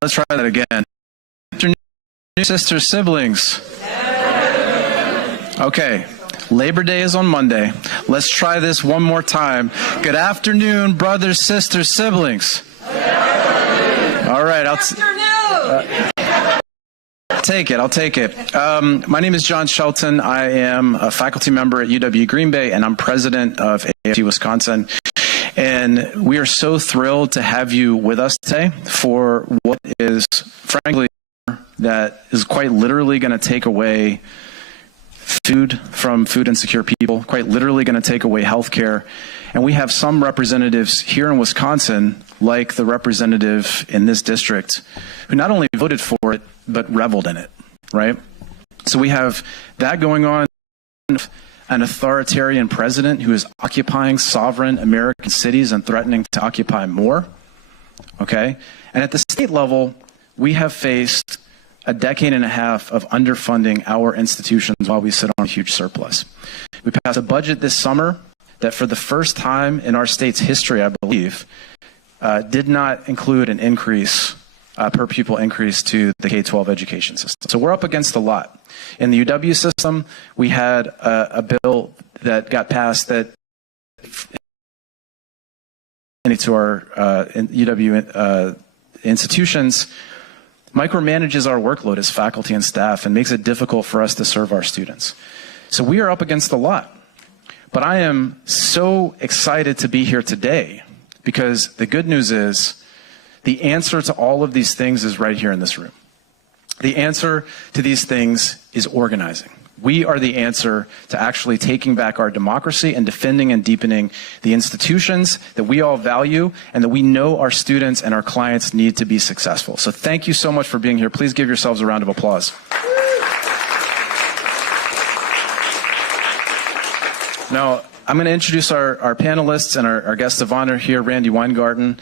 Let's try that again. Your new sisters, siblings. Okay. Labor Day is on Monday. Let's try this one more time. Good afternoon, brothers, sisters, siblings. All right. I'll take it. I'll take it. My name is John Shelton. I am a faculty member at UW Green Bay, and I'm president of AFT Wisconsin. And we are so thrilled to have you with us today for what is, frankly, that is quite literally going to take away food from food insecure people, quite literally going to take away health care. And we have some representatives here in Wisconsin, like the representative in this district, who not only voted for it, but reveled in it, right? So we have that going on, an authoritarian president who is occupying sovereign American cities and threatening to occupy more, okay? And at the state level, we have faced a decade and a half of underfunding our institutions while we sit on a huge surplus. We passed a budget this summer that for the first time in our state's history, I believe, did not include an increase, per pupil increase to the K-12 education system. So we're up against a lot. In the UW system, we had a bill that got passed that to our UW institutions micromanages our workload as faculty and staff and makes it difficult for us to serve our students. So we are up against a lot. But I am so excited to be here today because the good news is the answer to all of these things is right here in this room. The answer to these things is organizing. We are the answer to actually taking back our democracy and defending and deepening the institutions that we all value and that we know our students and our clients need to be successful. So thank you so much for being here. Please give yourselves a round of applause. Now, I'm going to introduce our panelists and our guest of honor here, Randi Weingarten,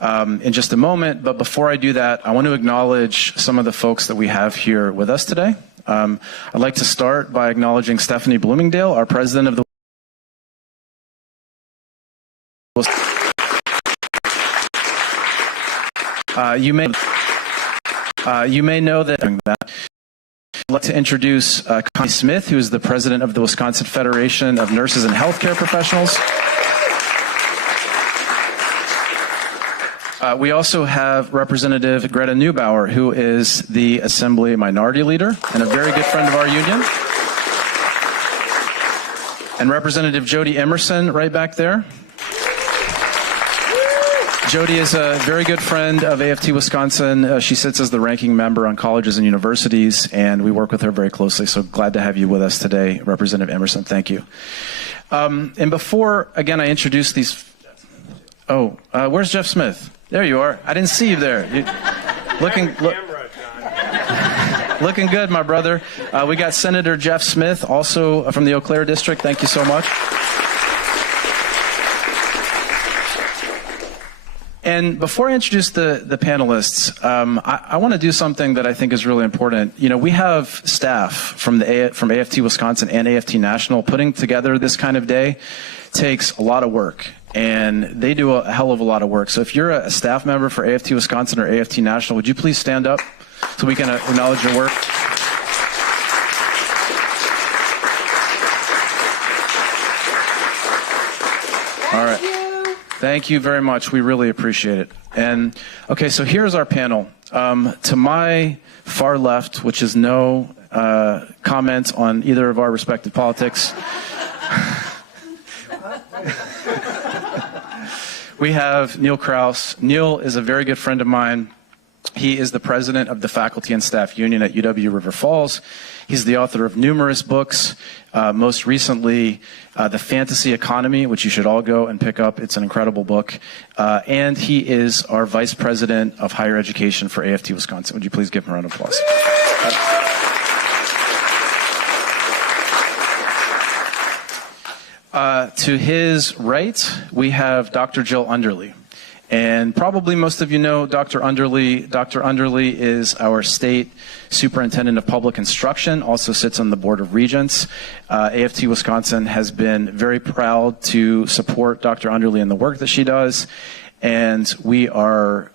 in just a moment. But before I do that, I want to acknowledge some of the folks that we have here with us today. I'd like to start by acknowledging Stephanie Bloomingdale, our president of the you may know that. I'd like to introduce Connie Smith, who is the president of the Wisconsin Federation of Nurses and Healthcare Professionals. We also have Representative Greta Neubauer, who is the Assembly Minority Leader and a very good friend of our union. And Representative Jody Emerson right back there. Jody is a very good friend of AFT Wisconsin. She sits as the ranking member on colleges and universities, and we work with her very closely. So glad to have you with us today, Representative Emerson. Thank you. And before, again, I introduce these... Oh, where's Jeff Smith? There you are. I didn't see you there. Looking good, my brother. We got Senator Jeff Smith, also from the Eau Claire district. Thank you so much. And before I introduce the panelists, I want to do something that I think is really important. You know, we have staff from AFT Wisconsin and AFT National. Putting together this kind of day takes a lot of work, and they do a hell of a lot of work. So if you're a staff member for AFT Wisconsin or AFT National, would you please stand up so we can acknowledge your work? All right. Thank you very much. We really appreciate it. And okay, so here's our panel. To my far left, which is no comment on either of our respective politics, we have Neil Kraus. Neil is a very good friend of mine. He is the president of the Faculty and Staff Union at UW River Falls. He's the author of numerous books, most recently The Fantasy Economy, which you should all go and pick up. It's an incredible book. And he is our vice president of higher education for AFT Wisconsin. Would you please give him a round of applause? To his right, we have Dr. Jill Underly. And probably most of you know Dr. Underly. Dr. Underly is our state superintendent of public instruction, also sits on the Board of Regents. AFT Wisconsin has been very proud to support Dr. Underly in the work that she does. And we are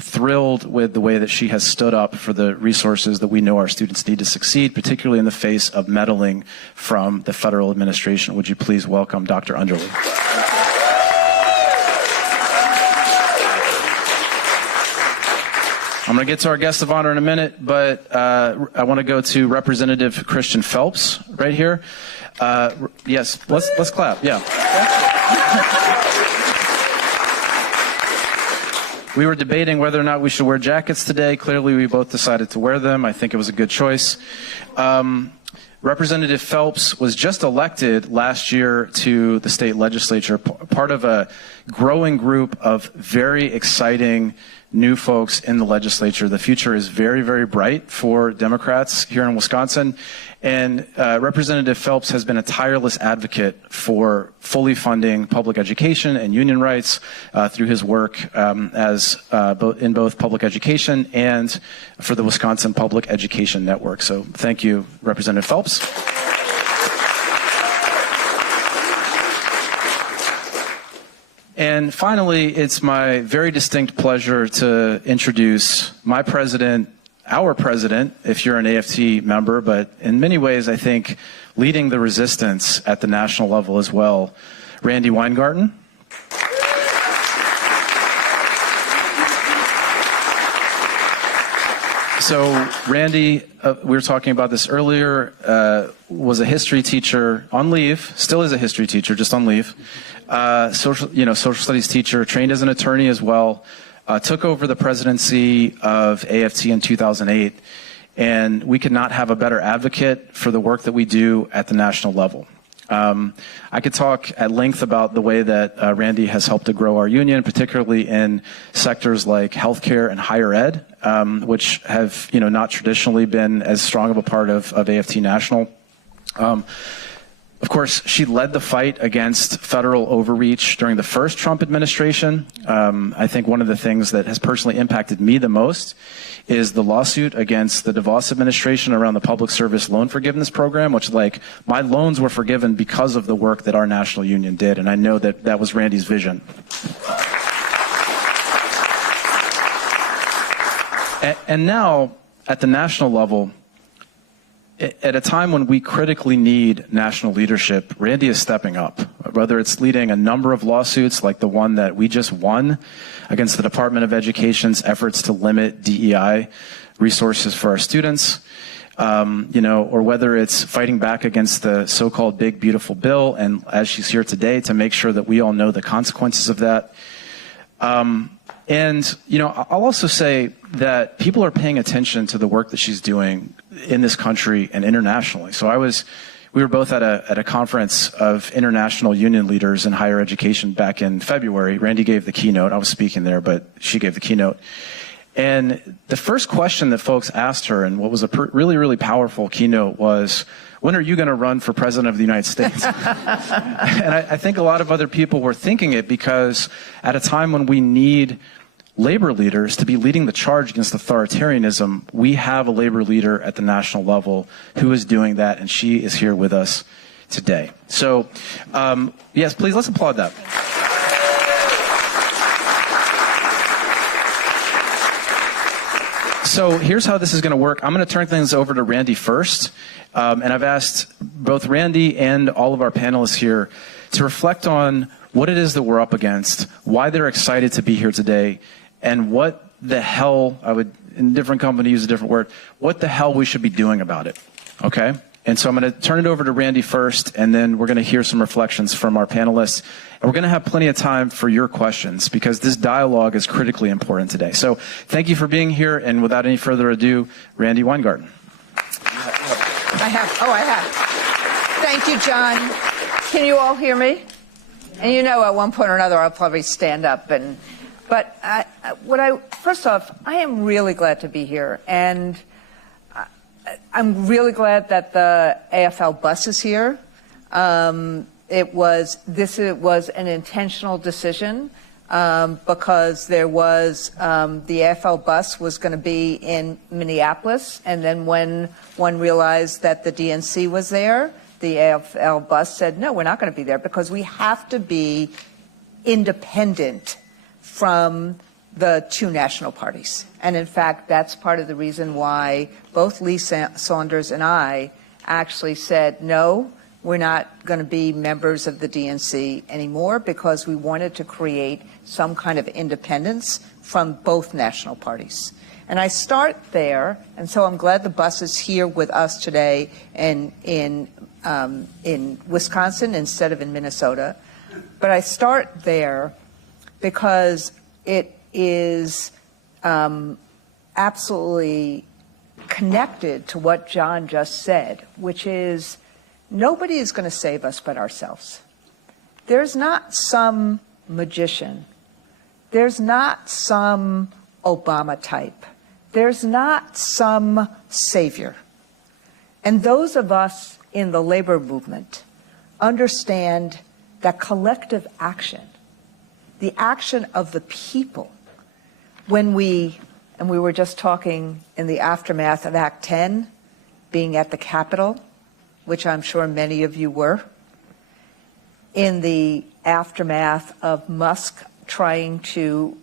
thrilled with the way that she has stood up for the resources that we know our students need to succeed, particularly in the face of meddling from the federal administration. Would you please welcome Dr. Underly? I'm going to get to our guest of honor in a minute, but I want to go to Representative Christian Phelps right here. Yes, let's clap. Yeah. We were debating whether or not we should wear jackets today. Clearly, we both decided to wear them. I think it was a good choice. Representative Phelps was just elected last year to the state legislature, part of a growing group of very exciting new folks in the legislature. The future is very, very bright for Democrats here in Wisconsin. And Representative Phelps has been a tireless advocate for fully funding public education and union rights through his work in both public education and for the Wisconsin Public Education Network. So thank you, Representative Phelps. And finally, it's my very distinct pleasure to introduce my president, our president, if you're an AFT member, but in many ways, I think, leading the resistance at the national level as well, Randi Weingarten. So Randi, we were talking about this earlier, was a history teacher on leave, still is a history teacher, just on leave. Social studies teacher, trained as an attorney as well, took over the presidency of AFT in 2008, and we could not have a better advocate for the work that we do at the national level. I could talk at length about the way that Randi has helped to grow our union, particularly in sectors like healthcare and higher ed, which have not traditionally been as strong of a part of AFT National. Of course, she led the fight against federal overreach during the first Trump administration. I think one of the things that has personally impacted me the most is the lawsuit against the DeVos administration around the Public Service Loan Forgiveness Program, which, my loans were forgiven because of the work that our national union did, and I know that that was Randi's vision. And now, at the national level, at a time when we critically need national leadership, Randi is stepping up, whether it's leading a number of lawsuits like the one that we just won against the Department of Education's efforts to limit DEI resources for our students, or whether it's fighting back against the so-called big, beautiful bill, and as she's here today, to make sure that we all know the consequences of that. I'll also say that people are paying attention to the work that she's doing in this country and internationally. So we were both at a conference of international union leaders in higher education back in February. Randi gave the keynote. I was speaking there, but she gave the keynote. And the first question that folks asked her, and what was a really, really powerful keynote, was, when are you going to run for president of the United States? And I think a lot of other people were thinking it because at a time when we need labor leaders to be leading the charge against authoritarianism, we have a labor leader at the national level who is doing that, and she is here with us today. So, yes, please, let's applaud that. So here's how this is going to work. I'm going to turn things over to Randi first, and I've asked both Randi and all of our panelists here to reflect on what it is that we're up against, why they're excited to be here today, and what the hell, I would, in a different company, use a different word, what the hell we should be doing about it, okay? And so I'm going to turn it over to Randi first, and then we're going to hear some reflections from our panelists. And we're going to have plenty of time for your questions, because this dialogue is critically important today. So thank you for being here, and without any further ado, Randi Weingarten. I have. Thank you, John. Can you all hear me? And at one point or another, I'll probably stand up. But first off, I am really glad to be here. And I'm really glad that the AFL bus is here. It was an intentional decision because there was the AFL bus was going to be in Minneapolis, and then when one realized that the DNC was there, the AFL bus said, no, we're not going to be there because we have to be independent from the two national parties. And in fact, that's part of the reason why both Lee Saunders and I actually said, no, we're not going to be members of the DNC anymore, because we wanted to create some kind of independence from both national parties. And I start there, and so I'm glad the bus is here with us today in Wisconsin instead of in Minnesota. But I start there because it is absolutely connected to what John just said, which is nobody is going to save us but ourselves. There's not some magician. There's not some Obama type. There's not some savior. And those of us in the labor movement understand that collective action, the action of the people, and we were just talking in the aftermath of Act 10, being at the Capitol, which I'm sure many of you were, in the aftermath of Musk trying to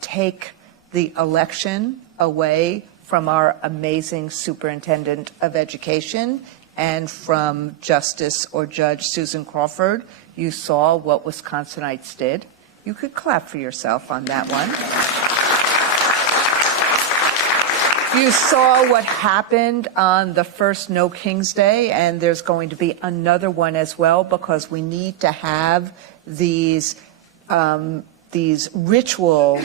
take the election away from our amazing superintendent of education and from Justice or Judge Susan Crawford. You saw what Wisconsinites did. You could clap for yourself on that one. You saw what happened on the first No King's Day, and there's going to be another one as well, because we need to have these ritual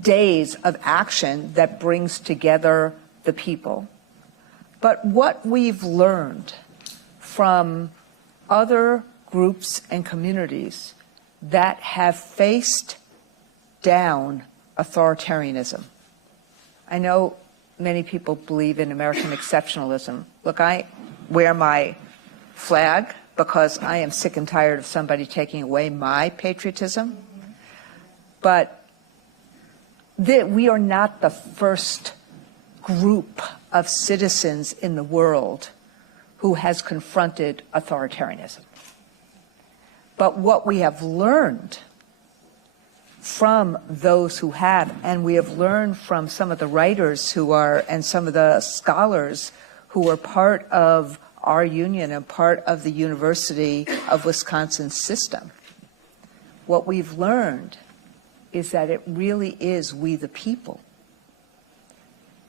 days of action that brings together the people. But what we've learned from other groups and communities that have faced down authoritarianism. I know many people believe in American exceptionalism. Look, I wear my flag because I am sick and tired of somebody taking away my patriotism. But we are not the first group of citizens in the world who has confronted authoritarianism. But what we have learned from those who have, and we have learned from some of the writers who are, and some of the scholars who are part of our union and part of the University of Wisconsin system, what we've learned is that it really is we the people,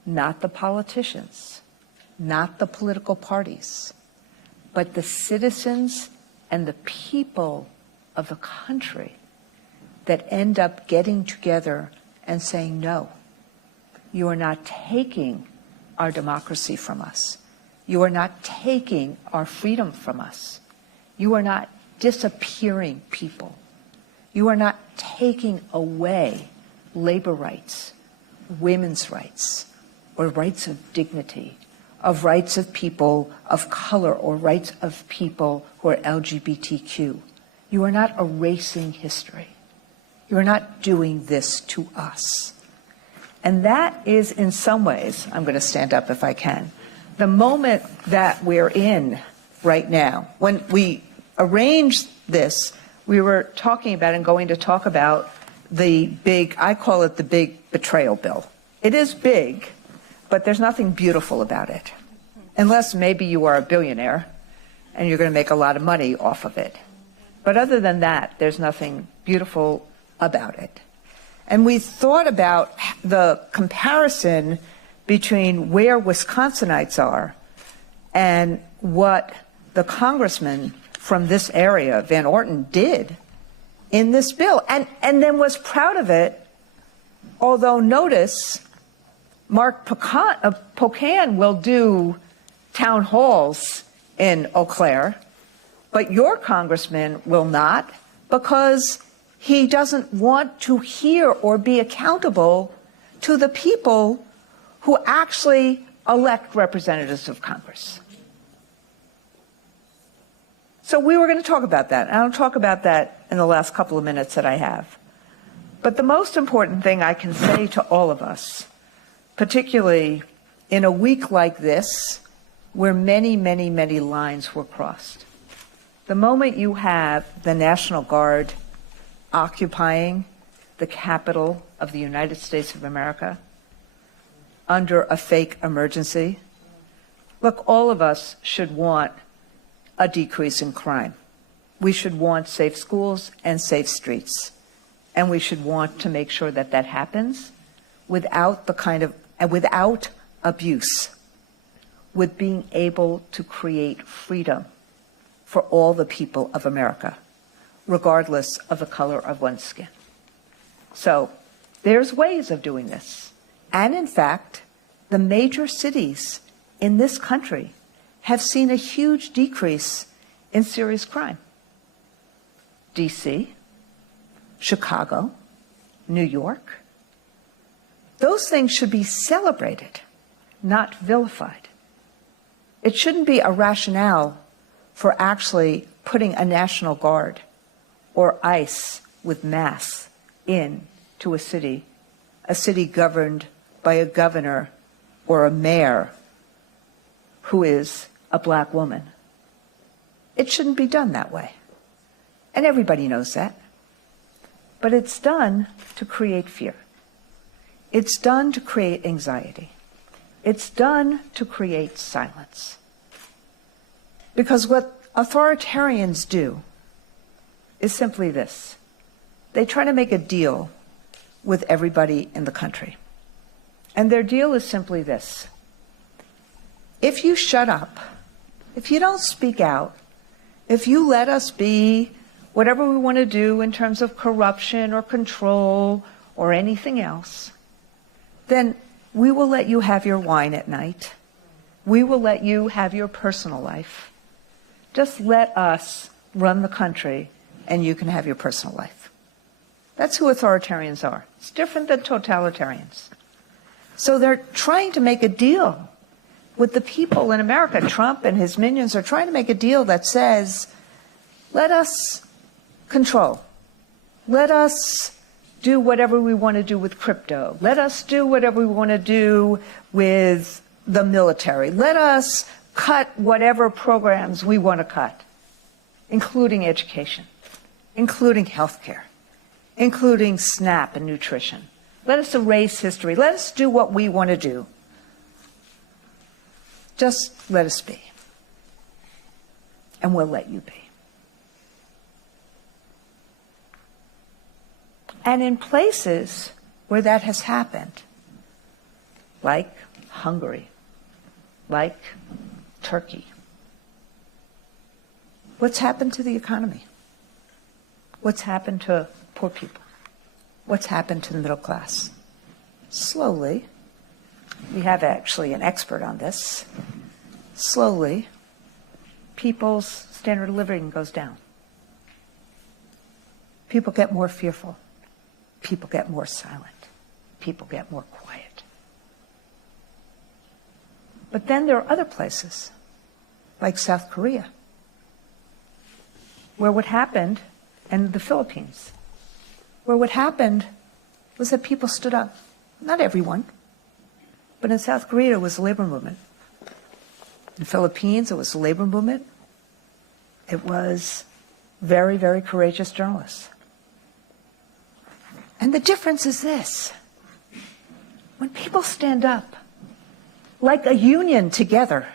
not the politicians, not the political parties, but the citizens and the people of the country that end up getting together and saying, no, you are not taking our democracy from us. You are not taking our freedom from us. You are not disappearing people. You are not taking away labor rights, women's rights, or rights of dignity, of rights of people of color, or rights of people who are LGBTQ. You are not erasing history. You are not doing this to us. And that is, in some ways, I'm going to stand up if I can, the moment that we're in right now. When we arranged this, we were talking about and going to talk about the big, I call it the big betrayal bill. It is big, but there's nothing beautiful about it. Unless maybe you are a billionaire and you're going to make a lot of money off of it. But other than that, there's nothing beautiful about it. And we thought about the comparison between where Wisconsinites are and what the congressman from this area, Van Orton, did in this bill, and then was proud of it, although notice Mark Pocan will do town halls in Eau Claire, but your congressman will not, because he doesn't want to hear or be accountable to the people who actually elect representatives of Congress. So we were going to talk about that. I'll talk about that in the last couple of minutes that I have. But the most important thing I can say to all of us, particularly in a week like this, where many, many, many lines were crossed, the moment you have the National Guard occupying the capital of the United States of America under a fake emergency? Look, all of us should want a decrease in crime. We should want safe schools and safe streets. And we should want to make sure that that happens without without abuse, with being able to create freedom for all the people of America, regardless of the color of one's skin. So there's ways of doing this. And in fact, the major cities in this country have seen a huge decrease in serious crime. DC, Chicago, New York. Those things should be celebrated, not vilified. It shouldn't be a rationale for actually putting a National Guard or ICE with masks into a city governed by a governor or a mayor who is a black woman. It shouldn't be done that way. And everybody knows that. But it's done to create fear. It's done to create anxiety. It's done to create silence. Because what authoritarians do is simply this. They try to make a deal with everybody in the country. And their deal is simply this. If you shut up, if you don't speak out, if you let us be whatever we want to do in terms of corruption or control or anything else, then we will let you have your wine at night. We will let you have your personal life. Just let us run the country and you can have your personal life. That's who authoritarians are. It's different than totalitarians. So they're trying to make a deal with the people in America. Trump and his minions are trying to make a deal that says, let us control. Let us do whatever we want to do with crypto. Let us do whatever we want to do with the military. Let us cut whatever programs we want to cut, including education, including healthcare, including SNAP and nutrition. Let us erase history. Let us do what we want to do. Just let us be. And we'll let you be. And in places where that has happened, like Hungary, like Turkey, what's happened to the economy? What's happened to poor people? What's happened to the middle class? Slowly, we have actually an expert on this, slowly, people's standard of living goes down. People get more fearful. People get more silent. People get more quiet. But then there are other places, like South Korea, where what happened, and the Philippines, where what happened was that people stood up. Not everyone, but in South Korea it was a labor movement. In the Philippines it was a labor movement. It was very, very courageous journalists. And the difference is this. When people stand up, like a union together,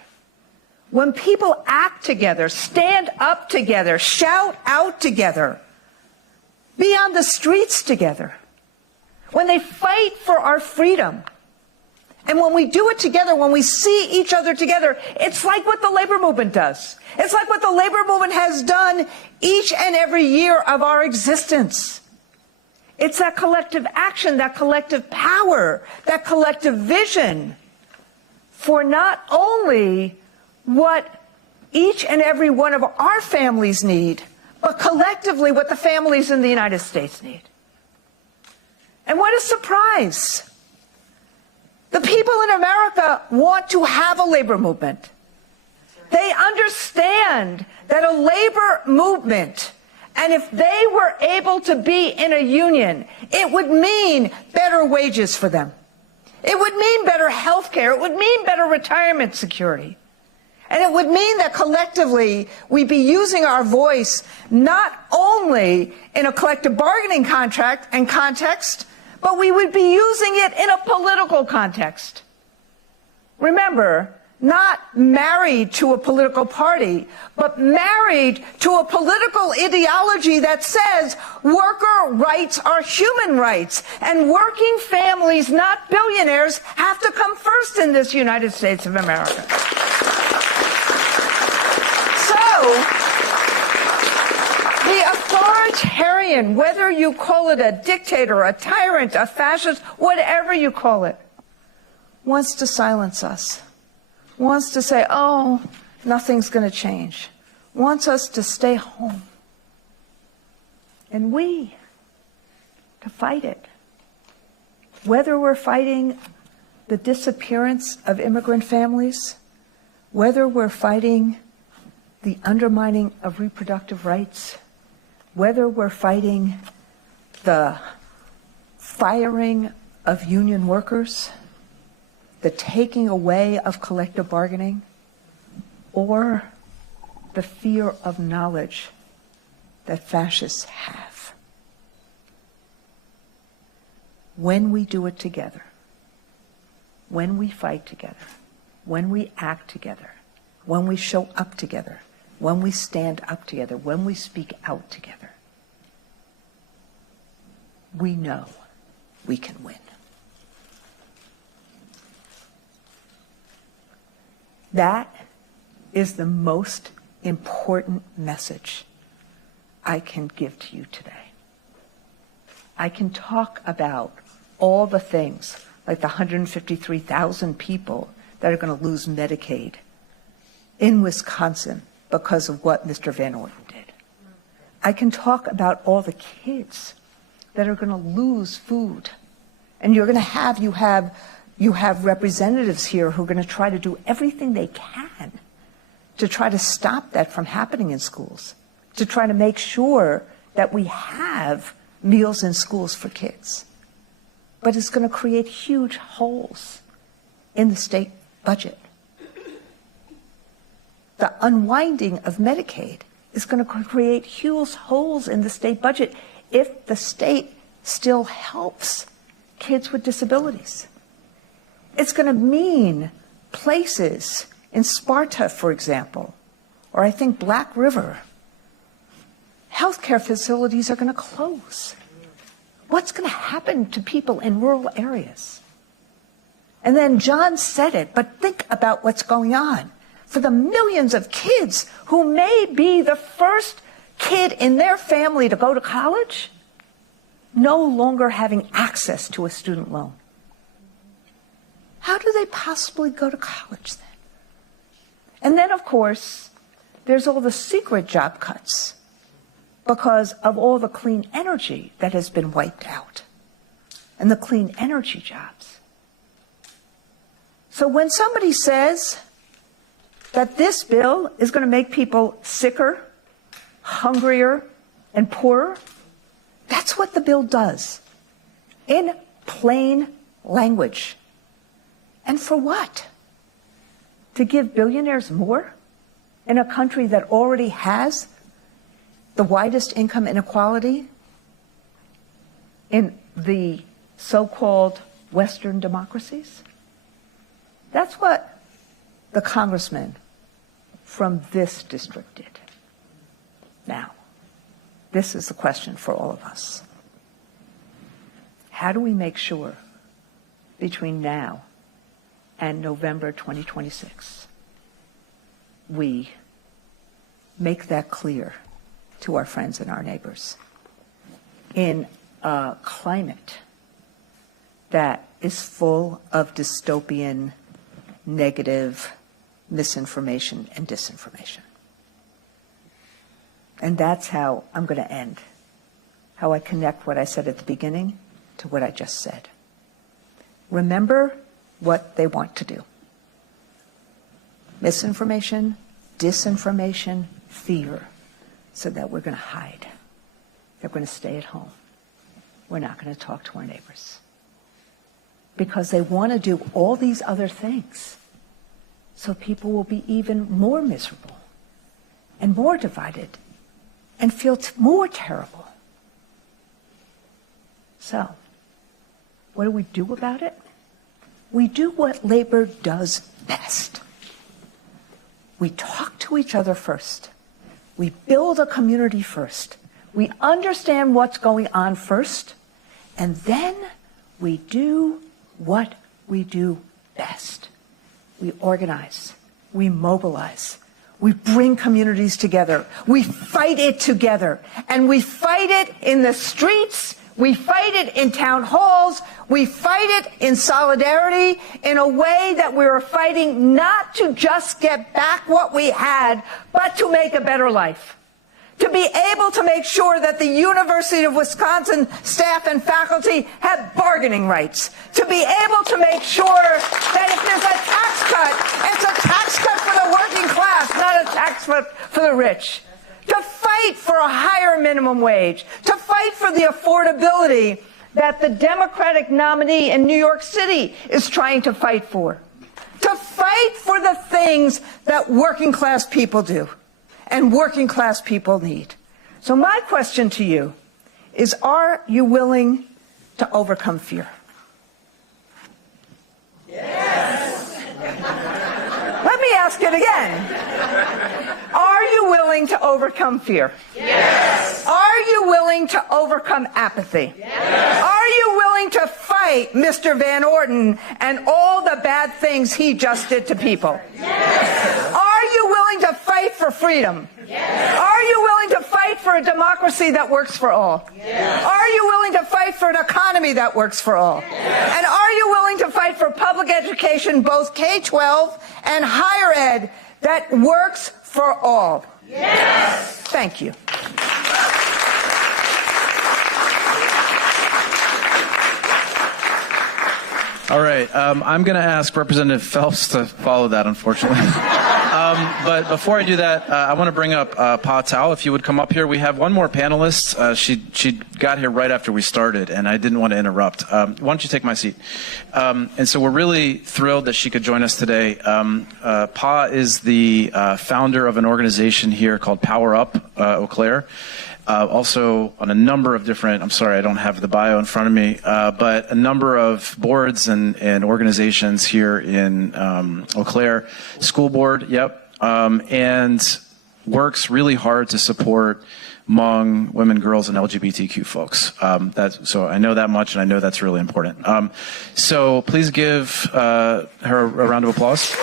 when people act together, stand up together, shout out together, be on the streets together, when they fight for our freedom, and when we do it together, when we see each other together, it's like what the labor movement does. It's like what the labor movement has done each and every year of our existence. It's that collective action, that collective power, that collective vision for not only what each and every one of our families need, but collectively what the families in the United States need. And what a surprise. The people in America want to have a labor movement. They understand that a labor movement, and if they were able to be in a union, it would mean better wages for them. It would mean better health care. It would mean better retirement security. And it would mean that collectively we'd be using our voice not only in a collective bargaining contract and context, but we would be using it in a political context. Remember, not married to a political party, but married to a political ideology that says worker rights are human rights, and working families, not billionaires, have to come first in this United States of America. So, the authoritarian, whether you call it a dictator, a tyrant, a fascist, whatever you call it, wants to silence us. Wants to say, oh, nothing's going to change. Wants us to stay home. And we, to fight it. Whether we're fighting the disappearance of immigrant families, whether we're fighting the undermining of reproductive rights, whether we're fighting the firing of union workers, the taking away of collective bargaining, or the fear of knowledge that fascists have. When we do it together, when we fight together, when we act together, when we show up together, when we stand up together, when we speak out together, we know we can win. That is the most important message I can give to you today. I can talk about all the things, like the 153,000 people that are going to lose Medicaid in Wisconsin because of what Mr. Van Orden did. I can talk about all the kids that are going to lose food. And you're going to have, you have representatives here who are going to try to do everything they can to try to stop that from happening in schools, to try to make sure that we have meals in schools for kids. But it's going to create huge holes in the state budget. The unwinding of Medicaid is going to create huge holes in the state budget if the state still helps kids with disabilities. It's going to mean places in Sparta, for example, or I think Black River, healthcare facilities are going to close. What's going to happen to people in rural areas? And then John said it, but think about what's going on for the millions of kids who may be the first kid in their family to go to college, no longer having access to a student loan. How do they possibly go to college then? And then, of course, there's all the secret job cuts because of all the clean energy that has been wiped out and the clean energy jobs. So when somebody says that this bill is going to make people sicker, hungrier, and poorer, that's what the bill does in plain language. And for what? To give billionaires more in a country that already has the widest income inequality in the so-called Western democracies? That's what the congressman from this district did. Now, this is the question for all of us. How do we make sure between now and November 2026 we make that clear to our friends and our neighbors in a climate that is full of dystopian, negative misinformation and disinformation? And that's how I'm going to end, how I connect what I said at the beginning to what I just said. Remember what they want to do. Misinformation, disinformation, fear, so that we're going to hide. They're going to stay at home. We're not going to talk to our neighbors. Because they want to do all these other things so people will be even more miserable and more divided and feel more terrible. So, what do we do about it? We do what labor does best. We talk to each other first. We build a community first. We understand what's going on first, and then we do what we do best. We organize. We mobilize. We bring communities together. We fight it together. And we fight it in the streets. We fight it in town halls. We fight it in solidarity in a way that we are fighting not to just get back what we had, but to make a better life. To be able to make sure that the University of Wisconsin staff and faculty have bargaining rights. To be able to make sure that if there's a tax cut, it's a tax cut for the working class, not a tax cut for the rich. To fight for a higher minimum wage. To fight for the affordability that the Democratic nominee in New York City is trying to fight for. To fight for the things that working class people do and working class people need. So my question to you is, are you willing to overcome fear? Yes. Let me ask it again. Are you willing to overcome fear? Yes. Are you willing to overcome apathy? Yes. Are you willing to fight Mr. Van Orden and all the bad things he just did to people? Yes. Are you willing to fight for freedom? Yes. Are you willing to fight for a democracy that works for all? Yes. Are you willing to fight for an economy that works for all? Yes. And are you willing to fight for public education, both K-12 and higher ed, that works for all? Yes. Thank you. All right. I'm going to ask Representative Phelps to follow that, unfortunately. But before I do that, I want to bring up Thao, if you would come up here. We have one more panelist. She got here right after we started, and I didn't want to interrupt. Why don't you take my seat? And so we're really thrilled that she could join us today. Pa is the founder of an organization here called Power Up Eau Claire. Also on a number of different, I'm sorry, I don't have the bio in front of me, but a number of boards and organizations here in Eau Claire. School board, yep, and works really hard to support Hmong women, girls, and LGBTQ folks. So I know that much, and I know that's really important. So please give her a round of applause.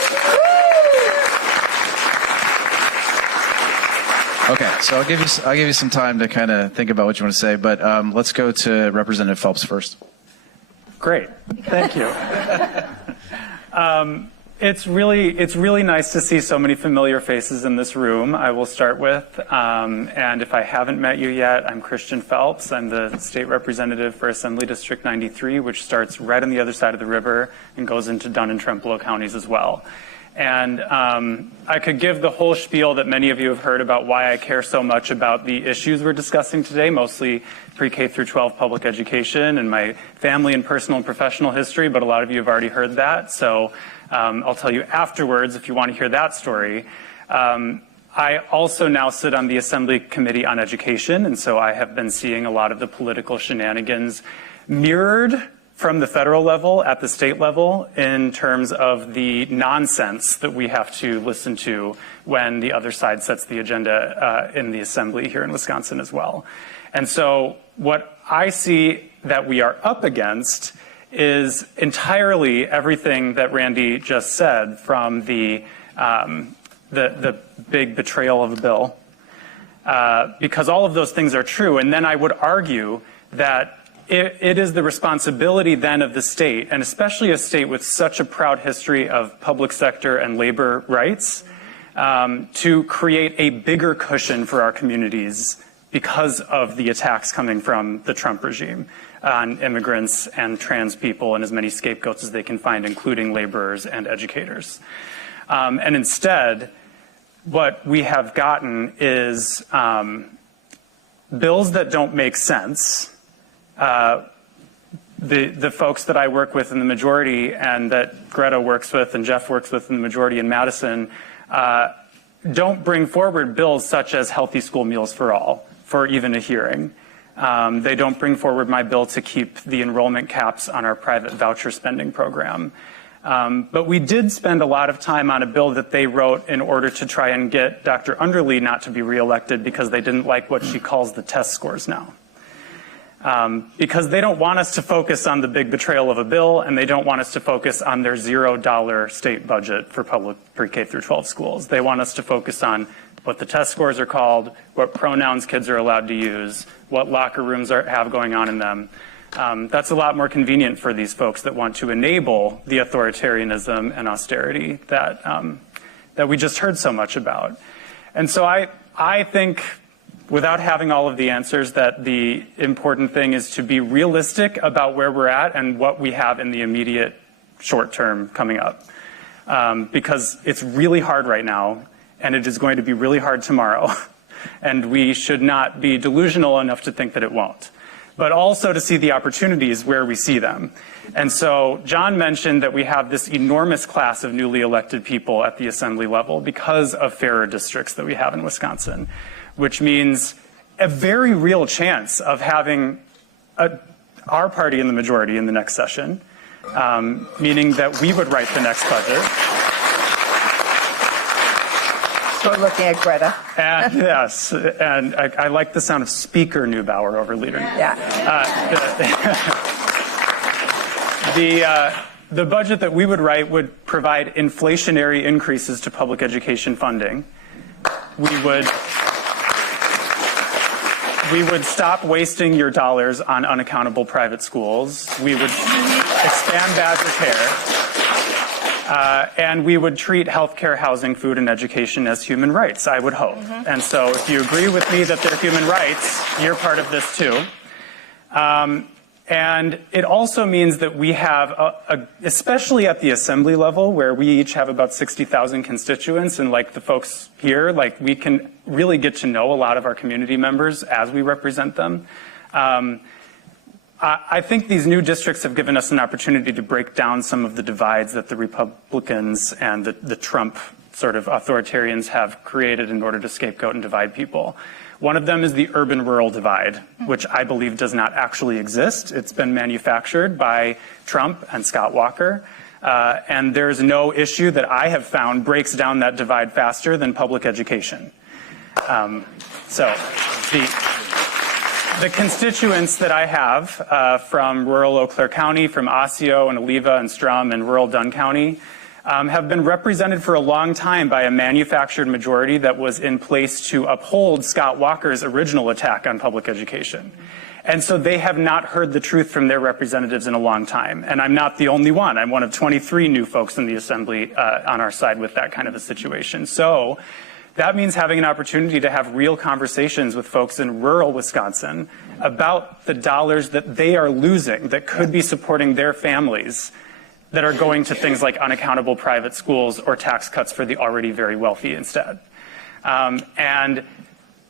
Okay, so I'll give you some time to kind of think about what you want to say, but let's go to Representative Phelps first. Great, thank you. It's really nice to see so many familiar faces in this room. I will start with, and if I haven't met you yet, I'm Christian Phelps. I'm the state representative for Assembly District 93, which starts right on the other side of the river and goes into Dunn and Trempealeau counties as well. And I could give the whole spiel that many of you have heard about why I care so much about the issues we're discussing today, mostly pre-K through 12 public education and my family and personal and professional history, but a lot of you have already heard that. So I'll tell you afterwards if you want to hear that story. I also now sit on the Assembly Committee on Education, and so I have been seeing a lot of the political shenanigans mirrored from the federal level at the state level in terms of the nonsense that we have to listen to when the other side sets the agenda in the assembly here in Wisconsin as well. And so what I see that we are up against is entirely everything that Randi just said, from the big betrayal of a bill, because all of those things are true. And then I would argue that it is the responsibility then of the state, and especially a state with such a proud history of public sector and labor rights, to create a bigger cushion for our communities because of the attacks coming from the Trump regime on immigrants and trans people and as many scapegoats as they can find, including laborers and educators. And instead, what we have gotten is bills that don't make sense, the folks that I work with in the majority and that Greta works with and Jeff works with in the majority in Madison don't bring forward bills such as healthy school meals for all for even a hearing. They don't bring forward my bill to keep the enrollment caps on our private voucher spending program. But we did spend a lot of time on a bill that they wrote in order to try and get Dr. Underly not to be reelected because they didn't like what she calls the test scores now. Because they don't want us to focus on the big betrayal of a bill, and they don't want us to focus on their $0 state budget for public pre-K through 12 schools. They want us to focus on what the test scores are called, what pronouns kids are allowed to use, what locker rooms have going on in them. That's a lot more convenient for these folks that want to enable the authoritarianism and austerity that we just heard so much about. And so I think, without having all of the answers, that the important thing is to be realistic about where we're at and what we have in the immediate short term coming up. Because it's really hard right now, and it is going to be really hard tomorrow. And we should not be delusional enough to think that it won't, but also to see the opportunities where we see them. And so John mentioned that we have this enormous class of newly elected people at the assembly level because of fairer districts that we have in Wisconsin, which means a very real chance of having our party in the majority in the next session, meaning that we would write the next budget. We're looking at Greta. And, yes, and I like the sound of Speaker Neubauer over Leader. Yeah. The budget that we would write would provide inflationary increases to public education funding. We would stop wasting your dollars on unaccountable private schools. We would expand Badger Care. And we would treat healthcare, housing, food, and education as human rights, I would hope. And so if you agree with me that they're human rights, you're part of this too. And it also means that we have, especially at the assembly level, where we each have about 60,000 constituents, and like the folks here, like we can really get to know a lot of our community members as we represent them. I think these new districts have given us an opportunity to break down some of the divides that the Republicans and the Trump sort of authoritarians have created in order to scapegoat and divide people. One of them is the urban-rural divide, which I believe does not actually exist. It's been manufactured by Trump and Scott Walker. And there's no issue that I have found breaks down that divide faster than public education. The constituents that I have from rural Eau Claire County, from Osseo and Oliva and Strum and rural Dunn County have been represented for a long time by a manufactured majority that was in place to uphold Scott Walker's original attack on public education. And so they have not heard the truth from their representatives in a long time. And I'm not the only one. I'm one of 23 new folks in the assembly on our side with that kind of a situation. So that means having an opportunity to have real conversations with folks in rural Wisconsin about the dollars that they are losing that could be supporting their families that are going to things like unaccountable private schools or tax cuts for the already very wealthy instead. And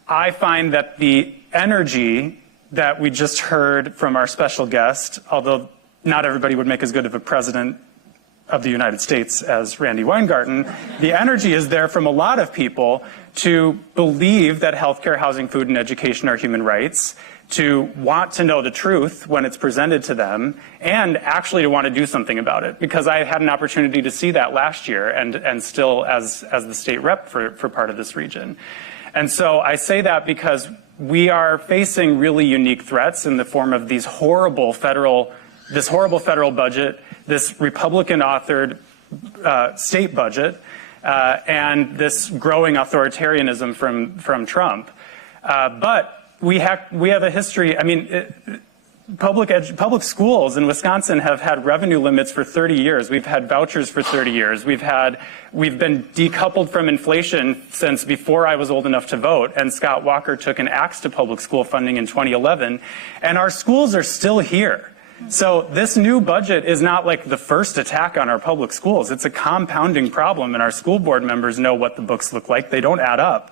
I find that the energy that we just heard from our special guest, although not everybody would make as good of a president of the United States as Randi Weingarten, the energy is there from a lot of people to believe that healthcare, housing, food, and education are human rights, to want to know the truth when it's presented to them, and actually to want to do something about it. Because I had an opportunity to see that last year and still as the state rep for part of this region. And so I say that because we are facing really unique threats in the form of this horrible federal budget, this Republican-authored state budget, and this growing authoritarianism from Trump. But we have a history. I mean, public schools in Wisconsin have had revenue limits for 30 years. We've had vouchers for 30 years. We've been decoupled from inflation since before I was old enough to vote. And Scott Walker took an axe to public school funding in 2011. And our schools are still here. So this new budget is not like the first attack on our public schools. It's a compounding problem, and our school board members know what the books look like. They don't add up,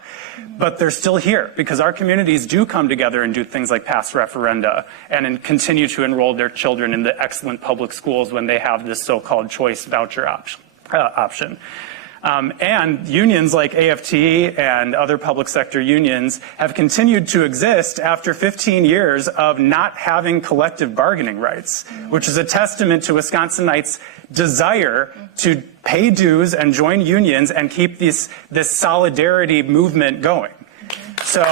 but they're still here because our communities do come together and do things like pass referenda and continue to enroll their children in the excellent public schools when they have this so-called choice voucher option. And unions like AFT and other public sector unions have continued to exist after 15 years of not having collective bargaining rights, which is a testament to Wisconsinites' desire to pay dues and join unions and keep this solidarity movement going. So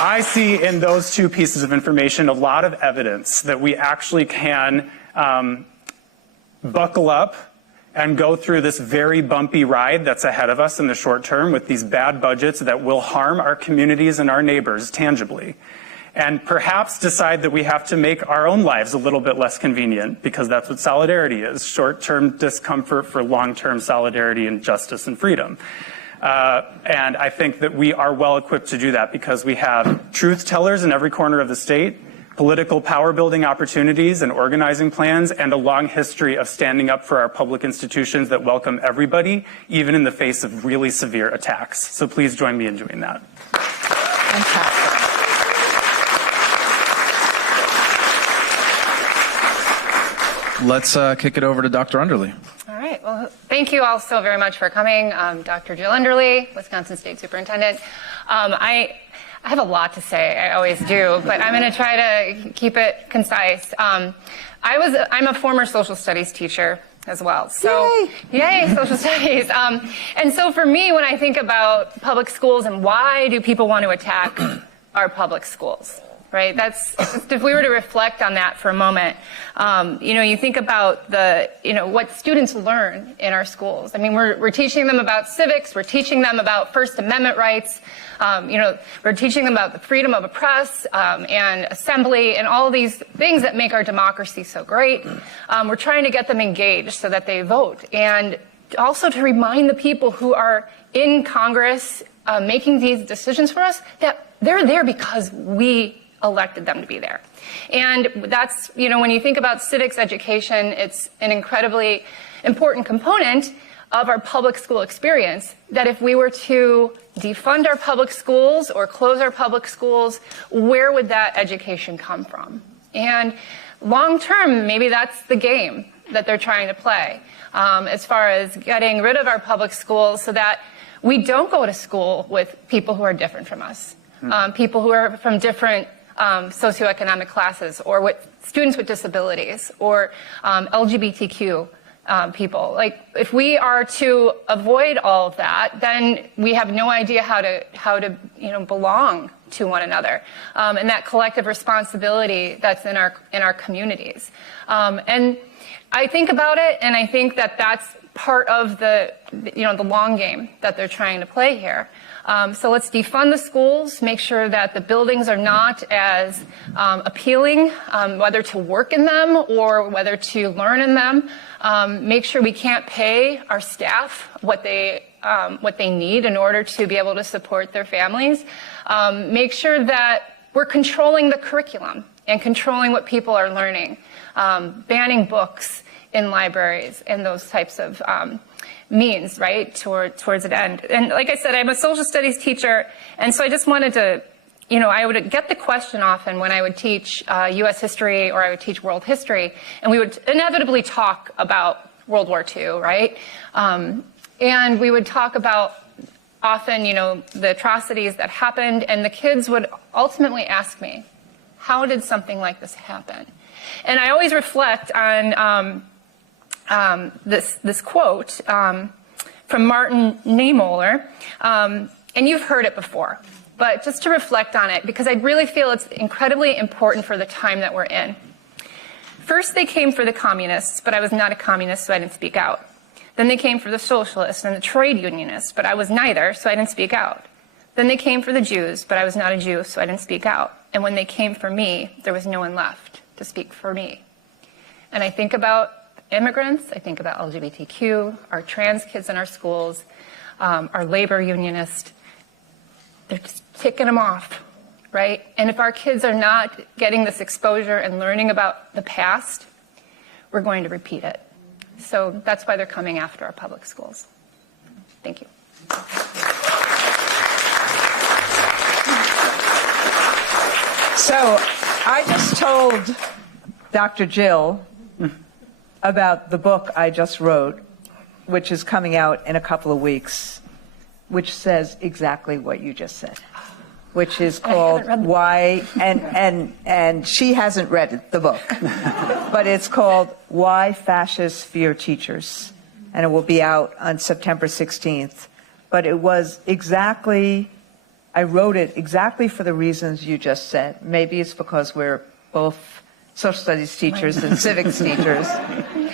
I see in those two pieces of information a lot of evidence that we actually can buckle up and go through this very bumpy ride that's ahead of us in the short term with these bad budgets that will harm our communities and our neighbors tangibly. And perhaps decide that we have to make our own lives a little bit less convenient, because that's what solidarity is, short-term discomfort for long-term solidarity and justice and freedom. And I think that we are well equipped to do that because we have truth tellers in every corner of the state, political power building opportunities and organizing plans, and a long history of standing up for our public institutions that welcome everybody, even in the face of really severe attacks. So please join me in doing that. Fantastic. Let's kick it over to Dr. Underly. All right. Well, thank you all so very much for coming. Dr. Jill Underly, Wisconsin State Superintendent. I have a lot to say, I always do, but I'm going to try to keep it concise. I'm a former social studies teacher as well. So, yay social studies. And so for me, when I think about public schools and why do people want to attack our public schools, right? That's, if we were to reflect on that for a moment, you think about what students learn in our schools. I mean, we're teaching them about civics, we're teaching them about First Amendment rights, we're teaching them about the freedom of the press and assembly and all these things that make our democracy so great. We're trying to get them engaged so that they vote, and also to remind the people who are in Congress making these decisions for us that they're there because we elected them to be there. And that's, when you think about civics education, it's an incredibly important component of our public school experience, that if we were to defund our public schools or close our public schools, where would that education come from? And long term, maybe that's the game that they're trying to play, as far as getting rid of our public schools so that we don't go to school with people who are different from us, people who are from different socioeconomic classes, or with students with disabilities, or LGBTQ people. Like, if we are to avoid all of that, then we have no idea how to belong to one another, and that collective responsibility that's in our communities. And I think about it, and I think that that's part of the long game that they're trying to play here. So let's defund the schools, make sure that the buildings are not as appealing, whether to work in them or whether to learn in them. Make sure we can't pay our staff what they need in order to be able to support their families. Make sure that we're controlling the curriculum and controlling what people are learning, banning books in libraries and those types of means, right, towards an end. And like I said, I'm a social studies teacher, and so I just wanted to, I would get the question often when I would teach U.S. history or I would teach world history, and we would inevitably talk about World War II, right? And we would talk about often, the atrocities that happened, and the kids would ultimately ask me, how did something like this happen? And I always reflect on this quote from Martin Niemöller, and you've heard it before, but just to reflect on it, because I really feel it's incredibly important for the time that we're in. First, they came for the communists, but I was not a communist, so I didn't speak out. Then they came for the socialists and the trade unionists, but I was neither, so I didn't speak out. Then they came for the Jews, but I was not a Jew, so I didn't speak out. And when they came for me, there was no one left to speak for me. And I think about immigrants, I think about LGBTQ, our trans kids in our schools, our labor unionists. They're just ticking them off right? And if our kids are not getting this exposure and learning about the past, we're going to repeat it. So that's why they're coming after our public schools. Thank you. So I just told Dr. Jill about the book I just wrote, which is coming out in a couple of weeks, which says exactly what you just said, which is called Why, and she hasn't read it, the book, but it's called Why Fascists Fear Teachers, and it will be out on September 16th. But it was exactly, I wrote it exactly for the reasons you just said. Maybe it's because we're both social studies teachers and civics teachers,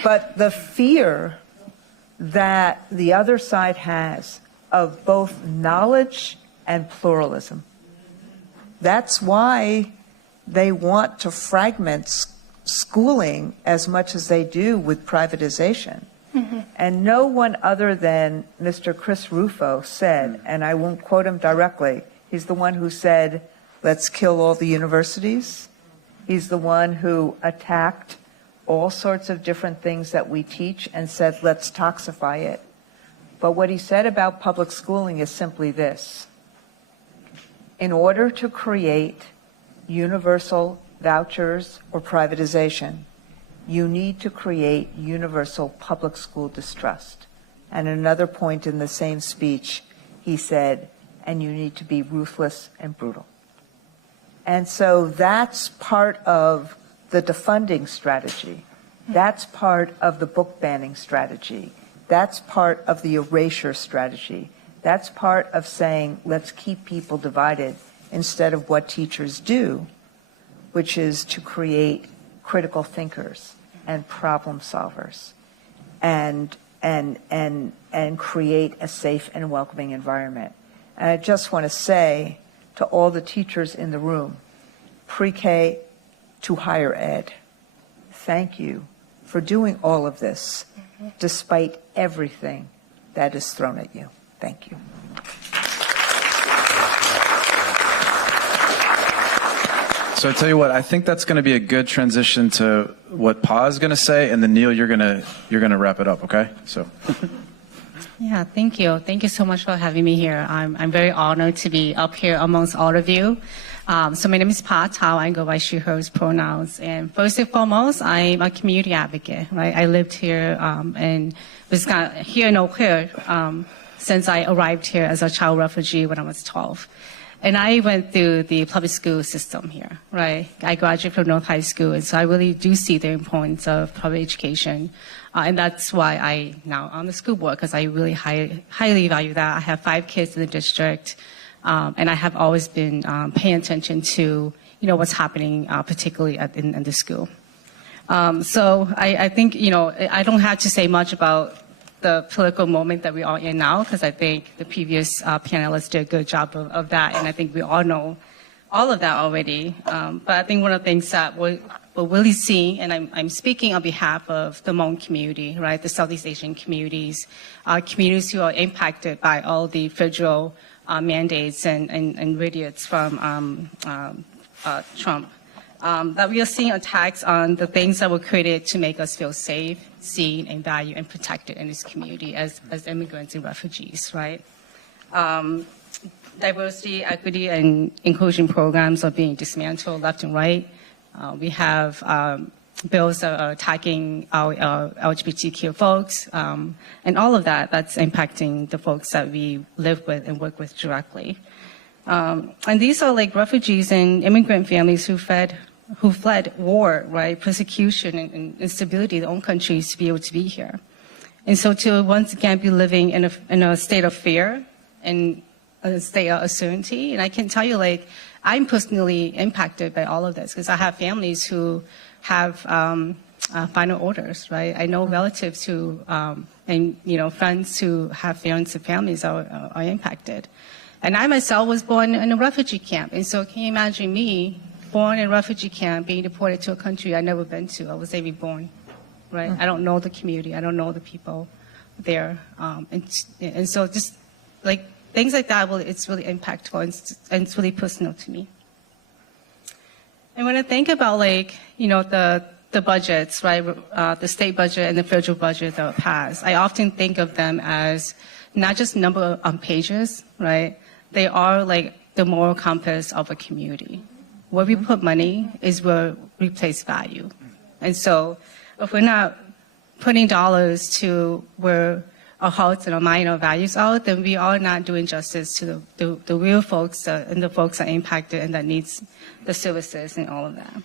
but the fear that the other side has of both knowledge and pluralism. That's why they want to fragment schooling as much as they do with privatization. Mm-hmm. And no one other than Mr. Chris Rufo said, and I won't quote him directly, he's the one who said, let's kill all the universities. He's the one who attacked all sorts of different things that we teach and said, let's toxify it. But what he said about public schooling is simply this. In order to create universal vouchers or privatization, you need to create universal public school distrust. And another point in the same speech, he said, and you need to be ruthless and brutal. And so that's part of the defunding strategy. That's part of the book banning strategy. That's part of the erasure strategy. That's part of saying, let's keep people divided instead of what teachers do, which is to create critical thinkers and problem solvers and create a safe and welcoming environment. And I just want to say to all the teachers in the room, pre-K to higher ed, thank you for doing all of this despite everything that is thrown at you. Thank you. So I tell you what, I think that's going to be a good transition to what Pa is going to say, and then Neil, you're going to wrap it up, okay? So. Yeah, thank you. Thank you so much for having me here. I'm very honored to be up here amongst all of you. So my name is Thao. I go by she, hers pronouns. And first and foremost, I'm a community advocate, right? I lived here and was here in Eau Claire since I arrived here as a child refugee when I was 12. And I went through the public school system here, right? I graduated from North High School, and so I really do see the importance of public education. And that's why I now on the school board, because I really highly value that. I have 5 kids in the district, and I have always been paying attention to, what's happening, particularly in the school. So I think, I don't have to say much about the political moment that we are in now, because I think the previous panelists did a good job of that, and I think we all know all of that already. But I think one of the things that we're really seeing, and I'm speaking on behalf of the Hmong community, right, the Southeast Asian communities, communities who are impacted by all the federal mandates and radiates from Trump, that we are seeing attacks on the things that were created to make us feel safe, seen, and valued and protected in this community as immigrants and refugees, right? Diversity, equity, and inclusion programs are being dismantled left and right. We have bills that are attacking our LGBTQ folks, and all of that's impacting the folks that we live with and work with directly. And these are like refugees and immigrant families who fled war, right, persecution and instability in their own countries to be able to be here. And so to once again be living in a state of fear and a state of uncertainty. And I can tell you, like, I'm personally impacted by all of this because I have families who have final orders, right? I know relatives who, and friends who have parents and families are impacted. And I myself was born in a refugee camp. And so can you imagine me, born in a refugee camp, being deported to a country I've never been to? I was reborn, right? I don't know the community. I don't know the people there. And so just like things like that, it's really impactful and it's really personal to me. And when I think about the budgets, right, the state budget and the federal budget that were passed, I often think of them as not just number on pages, right? They are like the moral compass of a community. Where we put money is where we place value. And so if we're not putting dollars to where our hearts and our mind, our values are, then we are not doing justice to the real folks and the folks that are impacted and that needs the services and all of that.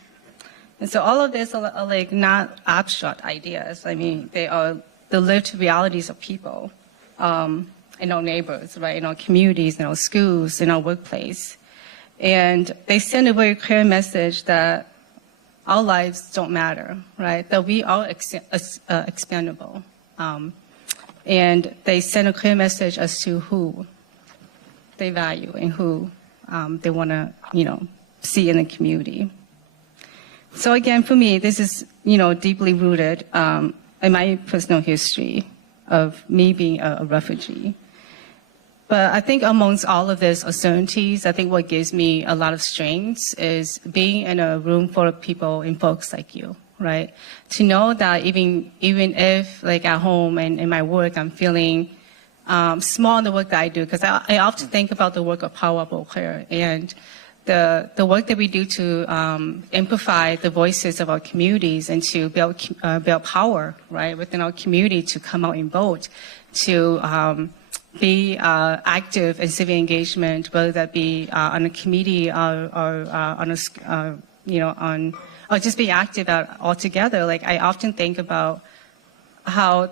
And so all of this are like not abstract ideas. I mean, they are the lived realities of people in our neighbors, right, in our communities, in our schools, in our workplace. And they send a very clear message that our lives don't matter, right? That we are expendable. And they send a clear message as to who they value and who they want to, see in the community. So again, for me, this is, deeply rooted in my personal history of me being a refugee. But I think amongst all of these uncertainties, I think what gives me a lot of strength is being in a room full of people and folks like you, right? To know that even if, like at home and in my work, I'm feeling small in the work that I do, because I often think about the work of Power Up Eau Claire and the work that we do to amplify the voices of our communities and to build power, right, within our community to come out and vote, to be active in civic engagement, whether that be on a committee or on a, or just be active altogether. Like I often think about how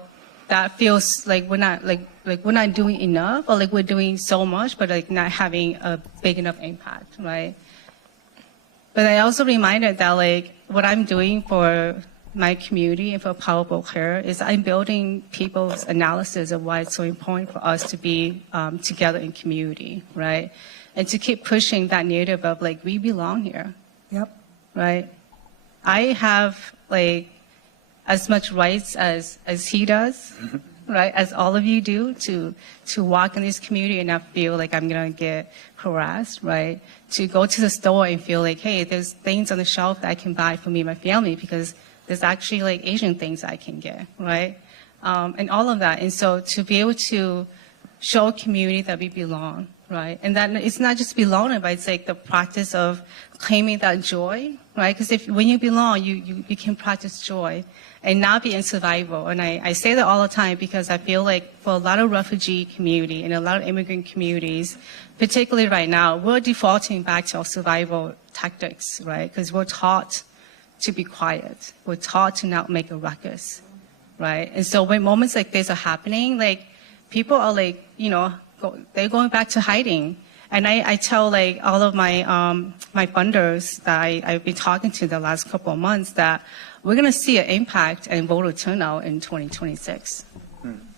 that feels like we're not doing enough, or like we're doing so much, but like not having a big enough impact, right? But I also reminded that like what I'm doing for my community and for Power Up Eau Claire is I'm building people's analysis of why it's so important for us to be together in community, right? And to keep pushing that narrative of like, we belong here. Yep. Right? I have like as much rights as he does, right? As all of you do to walk in this community and not feel like I'm gonna get harassed, right? To go to the store and feel like, hey, there's things on the shelf that I can buy for me and my family because there's actually like Asian things I can get, right? And all of that. And so to be able to show a community that we belong, right? And that it's not just belonging, but it's like the practice of claiming that joy, right? Because when you belong, you can practice joy and not be in survival. And I say that all the time because I feel like for a lot of refugee community and a lot of immigrant communities, particularly right now, we're defaulting back to our survival tactics, right? Because we're taught to be quiet. We're taught to not make a ruckus, right? And so when moments like this are happening, like people are like, they're going back to hiding. And I tell like all of my my funders that I've been talking to the last couple of months that we're going to see an impact and voter turnout in 2026,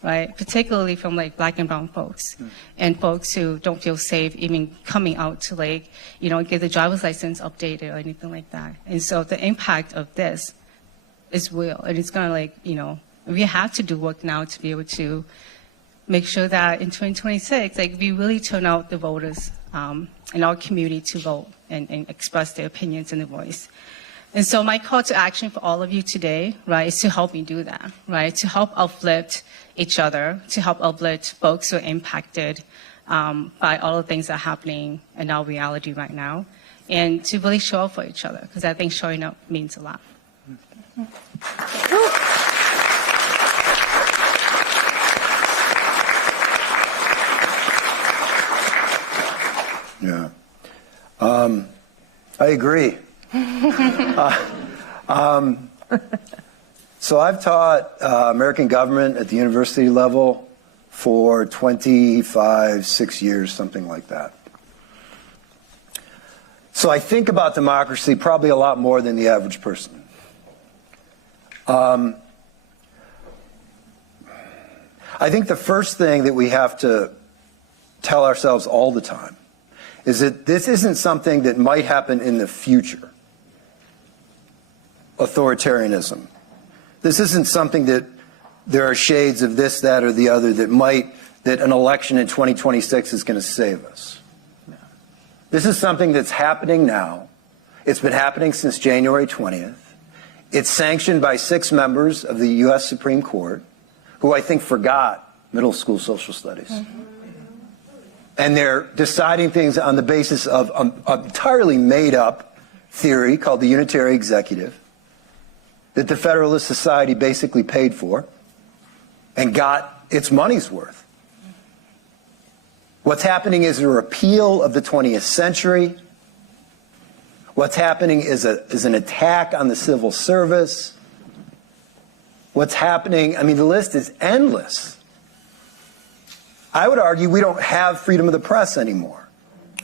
right? Particularly from like Black and brown folks and folks who don't feel safe even coming out to like, get the driver's license updated or anything like that. And so the impact of this is real. And it's going to like, we have to do work now to be able to make sure that in 2026, like we really turn out the voters in our community to vote and express their opinions and their voice. And so my call to action for all of you today, right, is to help me do that, right, to help uplift each other, to help uplift folks who are impacted by all the things that are happening in our reality right now, and to really show up for each other, because I think showing up means a lot. Yeah. I agree. So I've taught American government at the university level for 6 years, something like that. So I think about democracy probably a lot more than the average person. I think the first thing that we have to tell ourselves all the time is that this isn't something that might happen in the future. Authoritarianism. This isn't something that there are shades of this, that, or the other that an election in 2026 is going to save us. This is something that's happening now. It's been happening since January 20th. It's sanctioned by 6 members of the U.S. Supreme Court, who I think forgot middle school social studies. And they're deciding things on the basis of an entirely made-up theory called the unitary executive that the Federalist Society basically paid for and got its money's worth. What's happening is a repeal of the 20th century. What's happening is an attack on the civil service. What's happening, I mean, the list is endless. I would argue we don't have freedom of the press anymore.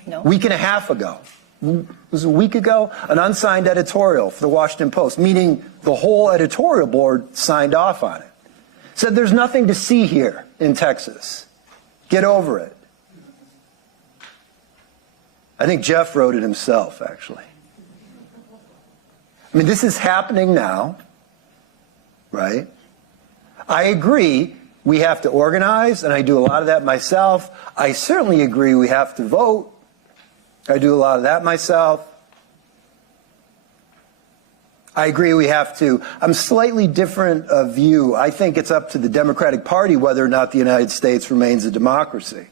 No. A week and a half ago, it was a week ago, an unsigned editorial for the Washington Post, meaning the whole editorial board signed off on it, said there's nothing to see here in Texas. Get over it. I think Jeff wrote it himself, actually. I mean, this is happening now, right? I agree we have to organize, and I do a lot of that myself. I certainly agree we have to vote. I do a lot of that myself. I agree we have to. I'm slightly different of view. I think it's up to the Democratic Party whether or not the United States remains a democracy.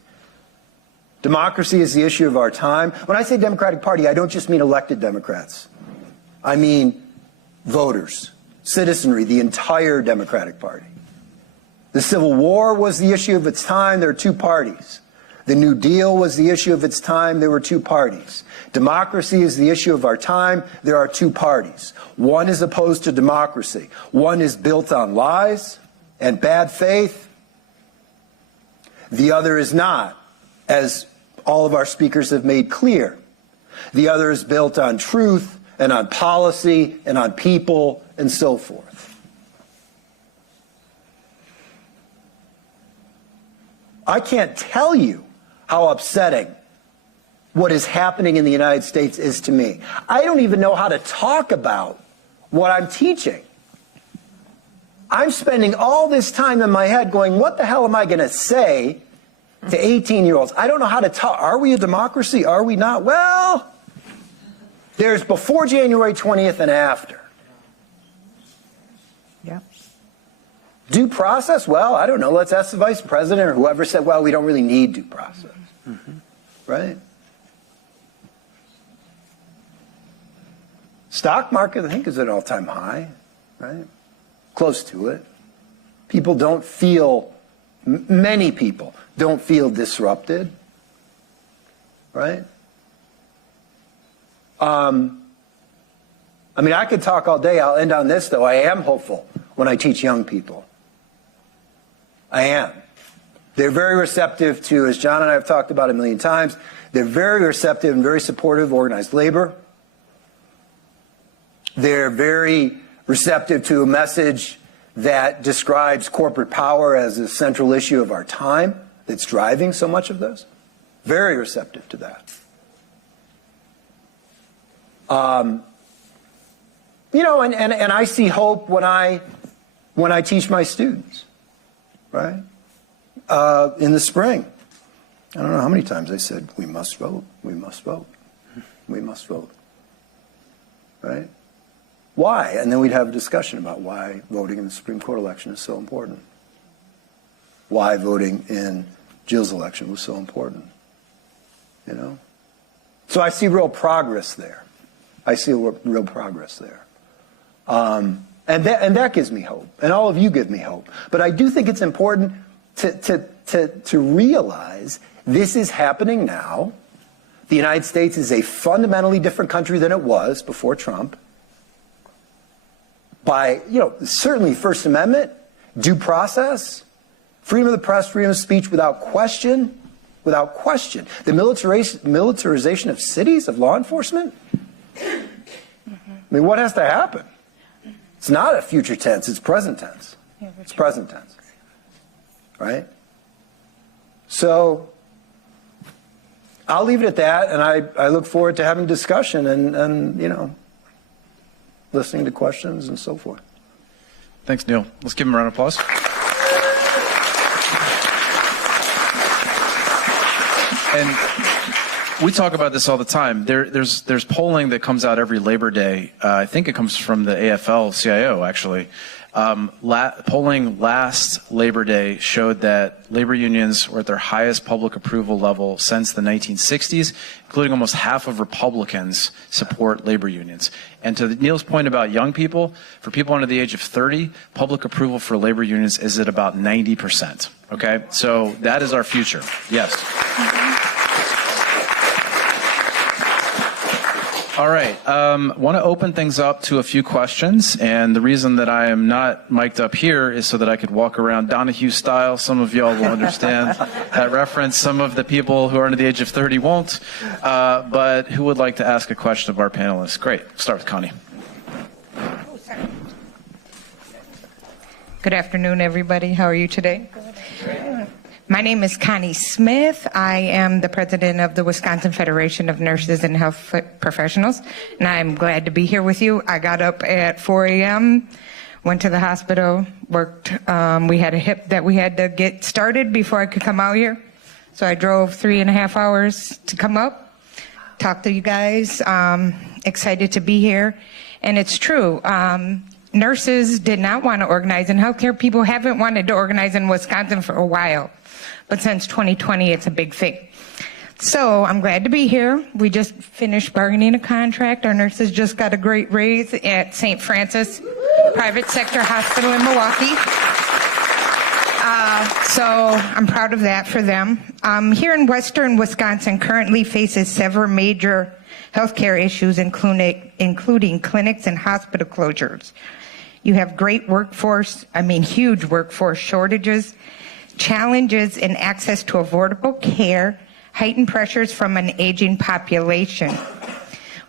Democracy is the issue of our time. When I say Democratic Party, I don't just mean elected Democrats. I mean voters, citizenry, the entire Democratic Party. The Civil War was the issue of its time. There are 2 parties. The New Deal was the issue of its time. There were 2 parties. Democracy is the issue of our time. There are 2 parties. One is opposed to democracy. One is built on lies and bad faith. The other is not, as all of our speakers have made clear. The other is built on truth and on policy and on people and so forth. I can't tell you how upsetting what is happening in the United States is to me. I don't even know how to talk about what I'm teaching. I'm spending all this time in my head going, what the hell am I going to say to 18-year-olds? I don't know how to talk. Are we a democracy? Are we not? Well, there's before January 20th and after. Yeah. Due process? Well, I don't know. Let's ask the vice president or whoever said, well, we don't really need due process. Right? Stock market, I think, is at an all-time high, right? Close to it. People don't feel, many people don't feel disrupted, right? I mean, I could talk all day. I'll end on this, though. I am hopeful when I teach young people. I am. They're very receptive to, as John and I have talked about a million times, they're very receptive and very supportive of organized labor. They're very receptive to a message that describes corporate power as a central issue of our time that's driving so much of this. Very receptive to that. You know, and I see hope when I teach my students, right? In the spring. I don't know how many times I said, we must vote, we must vote, we must vote, right? Why? And then we'd have a discussion about why voting in the Supreme Court election is so important. Why voting in Jill's election was so important, you know? So I see real progress there. I see real progress there. And that gives me hope, and all of you give me hope. But I do think it's important to realize this is happening now. The United States is a fundamentally different country than it was before Trump. By, you know, certainly First Amendment, due process, freedom of the press, freedom of speech without question, without question. The militarization of cities, of law enforcement. I mean, what has to happen? It's not a future tense, it's present tense. It's present tense. Right? So I'll leave it at that, and I look forward to having discussion and you know, listening to questions and so forth. Thanks, Neil. Let's give him a round of applause. And we talk about this all the time. There's polling that comes out every Labor Day. I think it comes from the AFL-CIO, actually. Polling last Labor Day showed that labor unions were at their highest public approval level since the 1960s, including almost half of Republicans support labor unions. And to Neil's point about young people, for people under the age of 30, public approval for labor unions is at about 90%. Okay, so that is our future. Yes. All right, want to open things up to a few questions, and the reason that I am not mic'd up here is so that I could walk around Donahue style. Some of y'all will understand that reference. Some of the people who are under the age of 30 won't, but who would like to ask a question of our panelists? Great, start with Connie. Good afternoon, everybody. How are you today? My name is Connie Smith. I am the president of the Wisconsin Federation of Nurses and Health Professionals, and I'm glad to be here with you. I got up at 4 a.m., went to the hospital, worked. We had a hip that we had to get started before I could come out here. So I drove 3.5 hours to come up, talk to you guys. Excited to be here. And it's true. Nurses did not want to organize, and healthcare people haven't wanted to organize in Wisconsin for a while. But since 2020, it's a big thing. So I'm glad to be here. We just finished bargaining a contract. Our nurses just got a great raise at St. Francis Private Sector Hospital in Milwaukee. So I'm proud of that for them. Here in Western Wisconsin currently faces several major healthcare issues, including clinics and hospital closures. You have huge workforce shortages, challenges in access to affordable care, heightened pressures from an aging population.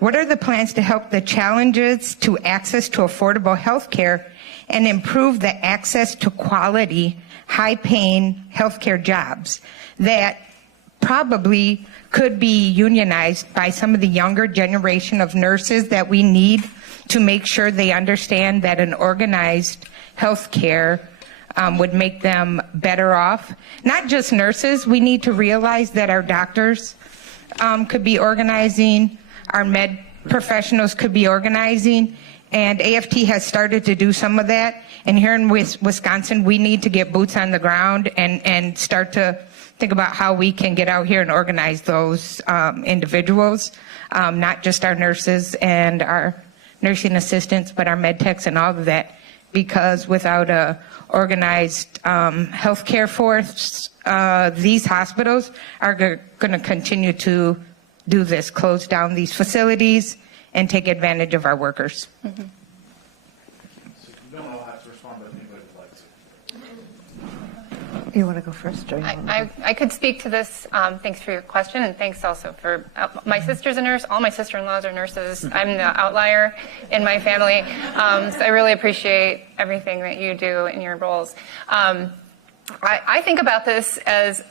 What are the plans to help the challenges to access to affordable health care and improve the access to quality, high-paying healthcare jobs that probably could be unionized by some of the younger generation of nurses that we need to make sure they understand that an organized healthcare would make them better off? Not just nurses. We need to realize that our doctors could be organizing, our med professionals could be organizing, and AFT has started to do some of that. And here in Wisconsin, we need to get boots on the ground and start to think about how we can get out here and organize those individuals, not just our nurses and our nursing assistants, but our med techs and all of that. Because without a organized healthcare force, these hospitals are going to continue to do this, close down these facilities and take advantage of our workers. Mm-hmm. So you don't all have to respond, but anybody would like to. You want to go first? Or I could speak to this. Thanks for your question, and thanks also for my sister's a nurse. All my sister-in-laws are nurses. I'm the outlier in my family, so I really appreciate everything that you do in your roles. I think about this as,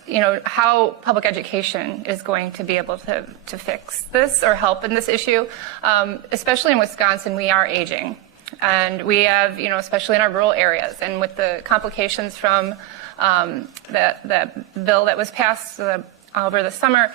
how public education is going to be able to fix this or help in this issue. Especially in Wisconsin, we are aging, and we have, especially in our rural areas, and with the complications from that bill that was passed over the summer,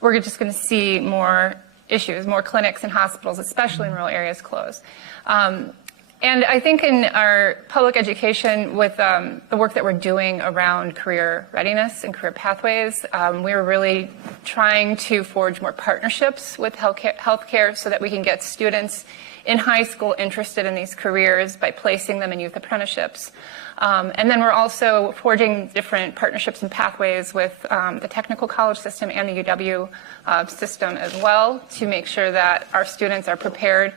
we're just going to see more issues, more clinics and hospitals, especially in rural areas, close. And I think in our public education, with the work that we're doing around career readiness and career pathways, we're really trying to forge more partnerships with healthcare so that we can get students in high school interested in these careers by placing them in youth apprenticeships. And then we're also forging different partnerships and pathways with the technical college system and the UW system as well, to make sure that our students are prepared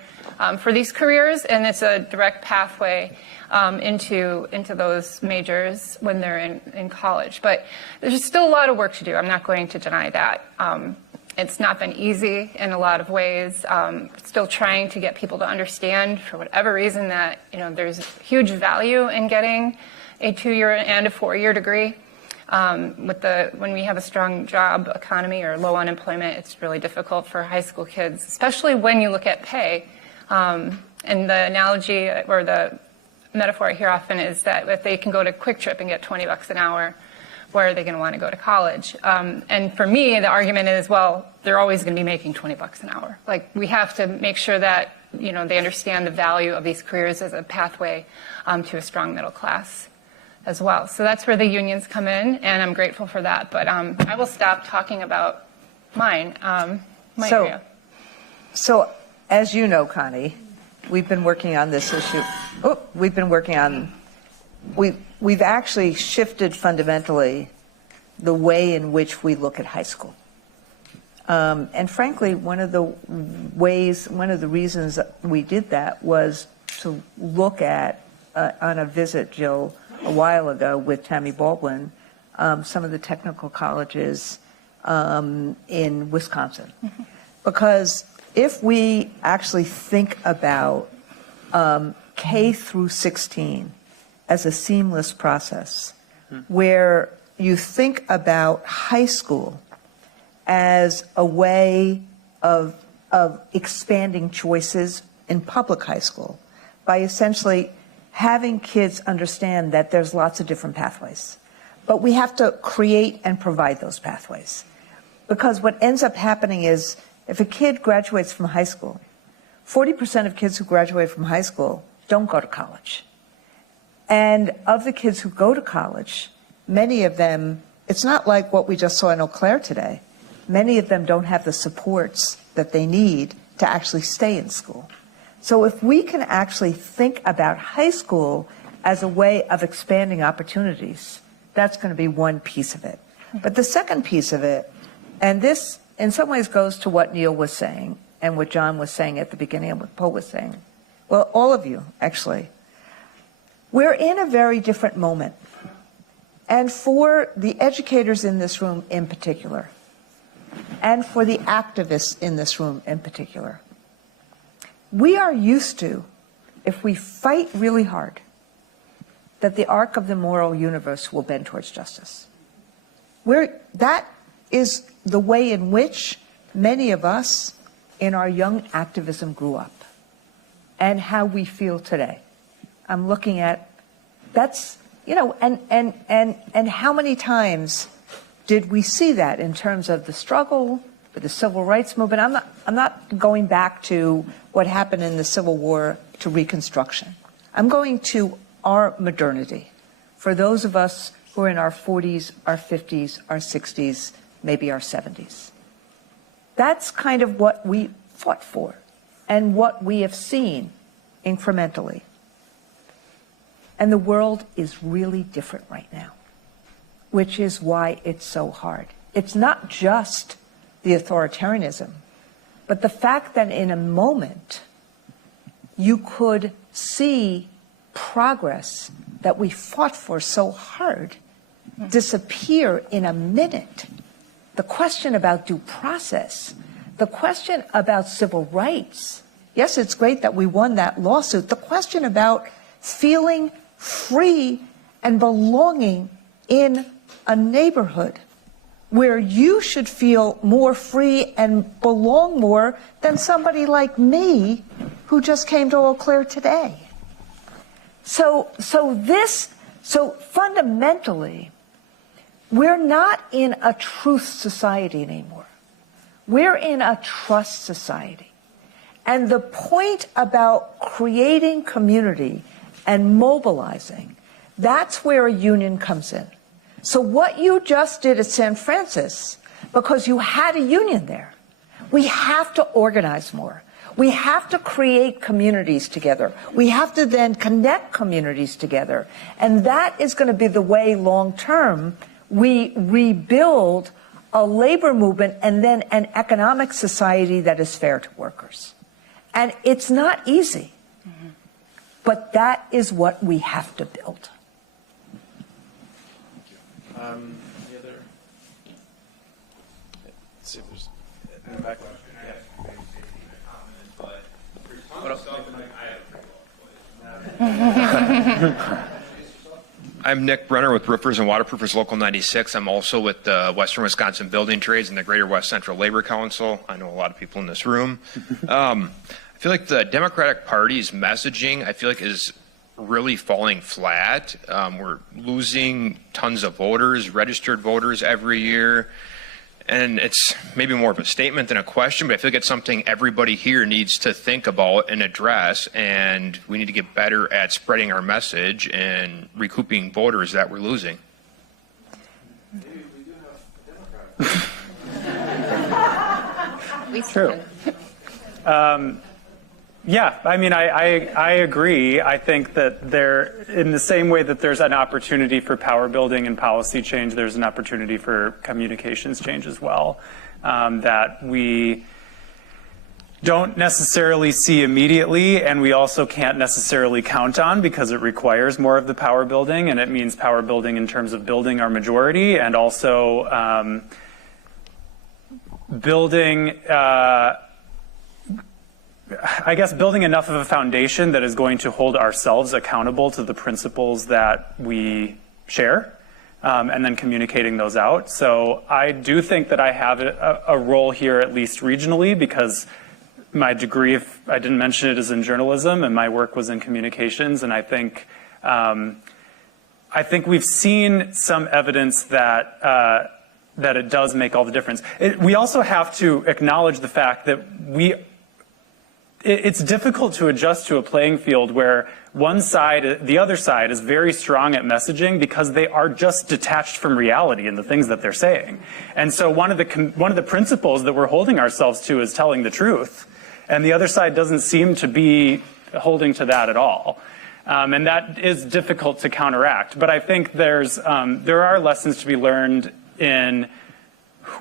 for these careers, and it's a direct pathway into those majors when they're in college. But there's still a lot of work to do. I'm not going to deny that. It's not been easy in a lot of ways. Still trying to get people to understand, for whatever reason, that there's huge value in getting a 2-year and a 4-year degree. When we have a strong job economy or low unemployment, it's really difficult for high school kids, especially when you look at pay. And the analogy or the metaphor I hear often is that if they can go to Quick Trip and get $20 an hour, where are they going to want to go to college? And for me, the argument is, well, they're always going to be making $20 an hour. Like, we have to make sure that, you know, they understand the value of these careers as a pathway to a strong middle class as well. So that's where the unions come in, and I'm grateful for that. But I will stop talking about my area. So, as you know, Connie, we've been working on this issue. We've actually shifted fundamentally the way in which we look at high school. And frankly, one of the reasons that we did that was to look at, on a visit, Jill, a while ago with Tammy Baldwin, some of the technical colleges in Wisconsin. Mm-hmm. Because if we actually think about K through 16 as a seamless process, where you think about high school as a way of expanding choices in public high school by essentially having kids understand that there's lots of different pathways. But we have to create and provide those pathways. Because what ends up happening is if a kid graduates from high school, 40% of kids who graduate from high school don't go to college. And of the kids who go to college, many of them, it's not like what we just saw in Eau Claire today. Many of them don't have the supports that they need to actually stay in school. So if we can actually think about high school as a way of expanding opportunities, that's going to be one piece of it. But the second piece of it, and this in some ways goes to what Neil was saying and what John was saying at the beginning and what Paul was saying. Well, all of you, actually. We're in a very different moment. And for the educators in this room in particular, and for the activists in this room in particular, we are used to, if we fight really hard, that the arc of the moral universe will bend towards justice. That is the way in which many of us in our young activism grew up and how we feel today. I'm looking at, that's, you know, and how many times did we see that in terms of the struggle for the civil rights movement? I'm not going back to what happened in the Civil War to Reconstruction. I'm going to our modernity. For those of us who are in our 40s, our 50s, our 60s, maybe our 70s. That's kind of what we fought for and what we have seen incrementally. And the world is really different right now, which is why it's so hard. It's not just the authoritarianism, but the fact that in a moment you could see progress that we fought for so hard disappear in a minute. The question about due process, the question about civil rights. Yes, it's great that we won that lawsuit. The question about feeling free and belonging in a neighborhood where you should feel more free and belong more than somebody like me who just came to Eau Claire today. So fundamentally, we're not in a truth society anymore. We're in a trust society. And the point about creating community and mobilizing, that's where a union comes in. So what you just did at San Francisco, because you had a union there, we have to organize more. We have to create communities together. We have to then connect communities together. And that is going to be the way long term we rebuild a labor movement and then an economic society that is fair to workers. And it's not easy, but that is what we have to build. The other, let's see if there's in the back. I'm Nick Brenner with Roofers and Waterproofers Local 96. I'm also with the Western Wisconsin Building Trades and the Greater West Central Labor Council. I know a lot of people in this room. I feel like the Democratic Party's messaging, I feel like is really falling flat. We're losing tons of voters, registered voters every year. And it's maybe more of a statement than a question, but I feel like it's something everybody here needs to think about and address. And we need to get better at spreading our message and recouping voters that we're losing. True. Yeah, I mean, I agree. I think that there, in the same way that there's an opportunity for power building and policy change, there's an opportunity for communications change as well, that we don't necessarily see immediately, and we also can't necessarily count on because it requires more of the power building, and it means power building in terms of building our majority and also building I guess building enough of a foundation that is going to hold ourselves accountable to the principles that we share, and then communicating those out. So I do think that I have a role here, at least regionally, because my degree, if I didn't mention it, is in journalism, and my work was in communications. And I think we've seen some evidence that that it does make all the difference. We also have to acknowledge the fact that it's difficult to adjust to a playing field where the other side is very strong at messaging because they are just detached from reality and the things that they're saying. And so one of the principles that we're holding ourselves to is telling the truth, and the other side doesn't seem to be holding to that at all. And that is difficult to counteract. But I think there are lessons to be learned in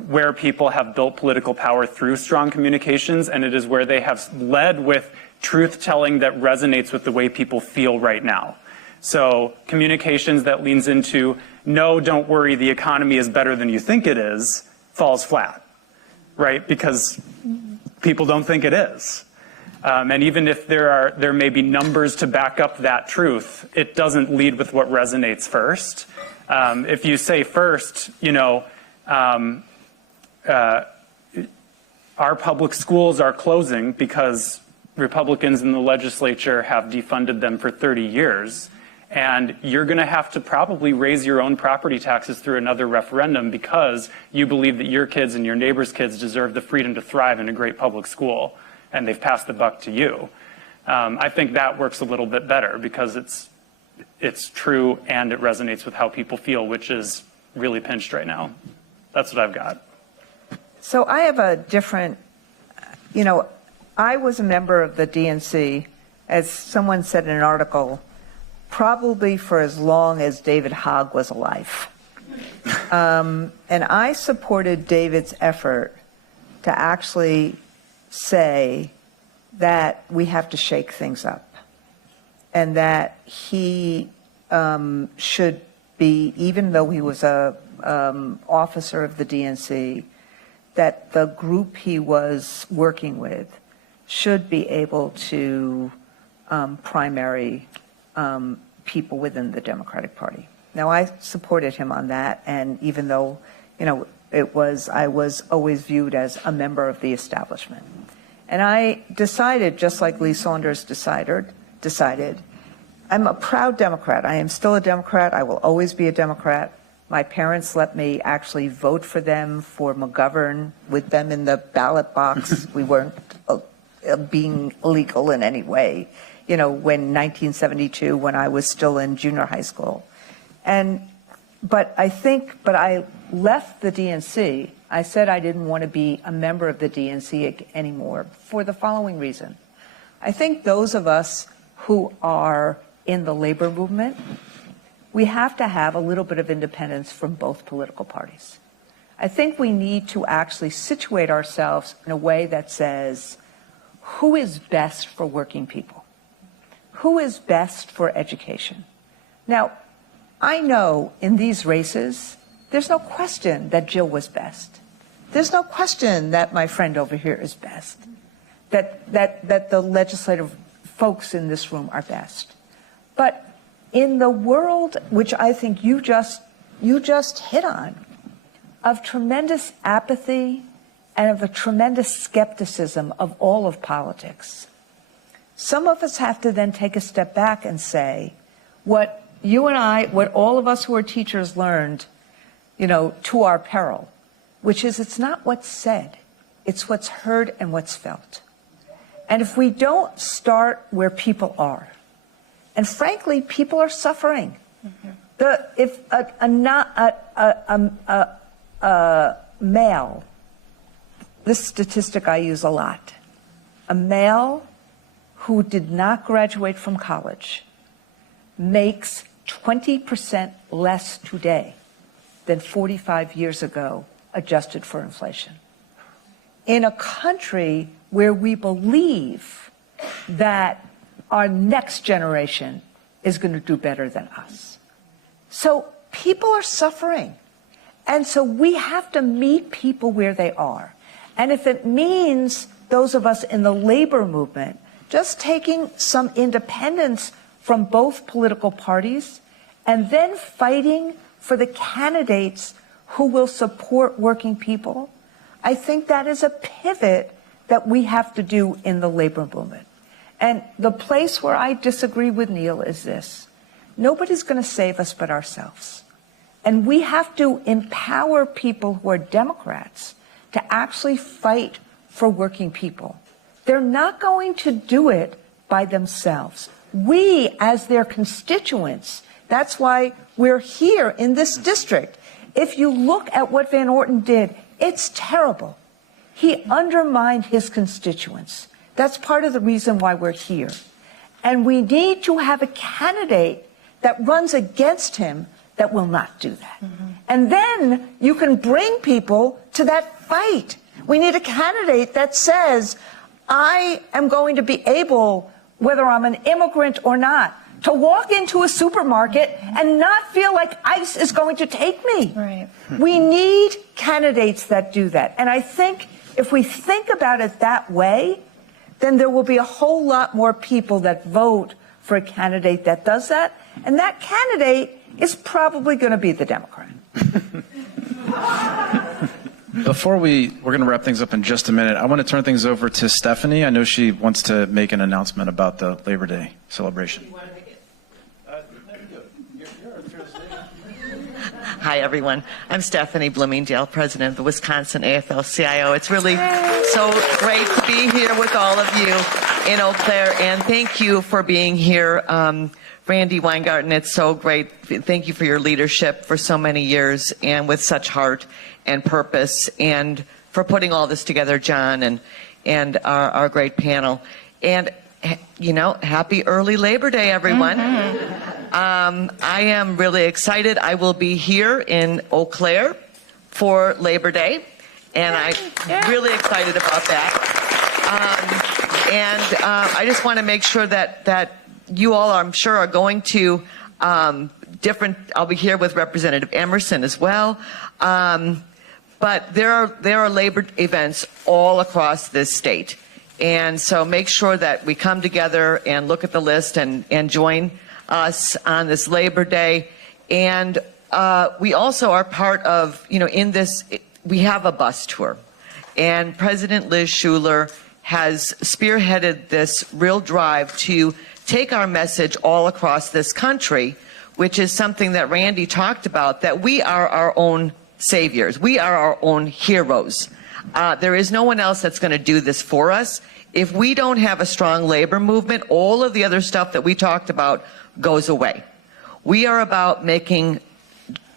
where people have built political power through strong communications, and it is where they have led with truth-telling that resonates with the way people feel right now. So communications that leans into, no, don't worry, the economy is better than you think it is, falls flat, right? Because people don't think it is. And even if there may be numbers to back up that truth, it doesn't lead with what resonates first. If you say first, our public schools are closing because Republicans in the legislature have defunded them for 30 years, and you're going to have to probably raise your own property taxes through another referendum because you believe that your kids and your neighbors' kids deserve the freedom to thrive in a great public school, and they've passed the buck to you. I think that works a little bit better because it's true and it resonates with how people feel, which is really pinched right now. That's what I've got. So I have a different, I was a member of the DNC, as someone said in an article, probably for as long as David Hogg was alive. And I supported David's effort to actually say that we have to shake things up and that he should be, even though he was a officer of the DNC, that the group he was working with should be able to primary people within the Democratic Party. Now, I supported him on that, and even though, I was always viewed as a member of the establishment. And I decided, just like Lee Saunders decided, I'm a proud Democrat. I am still a Democrat. I will always be a Democrat. My parents let me actually vote for them for McGovern with them in the ballot box. We weren't being illegal in any way, when 1972, when I was still in junior high school. But I left the DNC. I said I didn't want to be a member of the DNC anymore for the following reason. I think those of us who are in the labor movement, we have to have a little bit of independence from both political parties. I think we need to actually situate ourselves in a way that says, who is best for working people? Who is best for education? Now, I know in these races, there's no question that Jill was best. There's no question that my friend over here is best, that the legislative folks in this room are best. But in the world, which I think you just hit on, of tremendous apathy and of a tremendous skepticism of all of politics, some of us have to then take a step back and say, what you and I, what all of us who are teachers learned, to our peril, which is it's not what's said, it's what's heard and what's felt. And if we don't start where people are, and frankly, people are suffering. If a male, this statistic I use a lot, a male who did not graduate from college makes 20% less today than 45 years ago, adjusted for inflation. In a country where we believe that our next generation is going to do better than us. So people are suffering. And so we have to meet people where they are. And if it means those of us in the labor movement just taking some independence from both political parties and then fighting for the candidates who will support working people, I think that is a pivot that we have to do in the labor movement. And the place where I disagree with Neil is this. Nobody's going to save us but ourselves. And we have to empower people who are Democrats to actually fight for working people. They're not going to do it by themselves. We, as their constituents, that's why we're here in this district. If you look at what Van Orten did, it's terrible. He undermined his constituents. That's part of the reason why we're here. And we need to have a candidate that runs against him that will not do that. And then you can bring people to that fight. We need a candidate that says, I am going to be able, whether I'm an immigrant or not, to walk into a supermarket and not feel like ICE is going to take me. Right. We need candidates that do that. And I think if we think about it that way, then there will be a whole lot more people that vote for a candidate that does that. And that candidate is probably going to be the Democrat. Before we're going to wrap things up in just a minute, I want to turn things over to Stephanie. I know she wants to make an announcement about the Labor Day celebration. Hi, everyone. I'm Stephanie Bloomingdale, president of the Wisconsin AFL-CIO. It's really so great to be here with all of you in Eau Claire, and thank you for being here. Randi, Weingarten, it's so great. Thank you for your leadership for so many years and with such heart and purpose, and for putting all this together, John, and our great panel. And, happy early Labor Day, everyone. I am really excited. I will be here in Eau Claire for Labor Day, and I'm really excited about that. I just want to make sure that you all, I'm sure, are going to I'll be here with Representative Emerson as well. But there are labor events all across this state. And so make sure that we come together and look at the list and join us on this Labor Day. And we also are part of, in this, we have a bus tour. And President Liz Shuler has spearheaded this real drive to take our message all across this country, which is something that Randi talked about, that we are our own saviors. We are our own heroes. There is no one else that's going to do this for us. If we don't have a strong labor movement, all of the other stuff that we talked about goes away. We are about making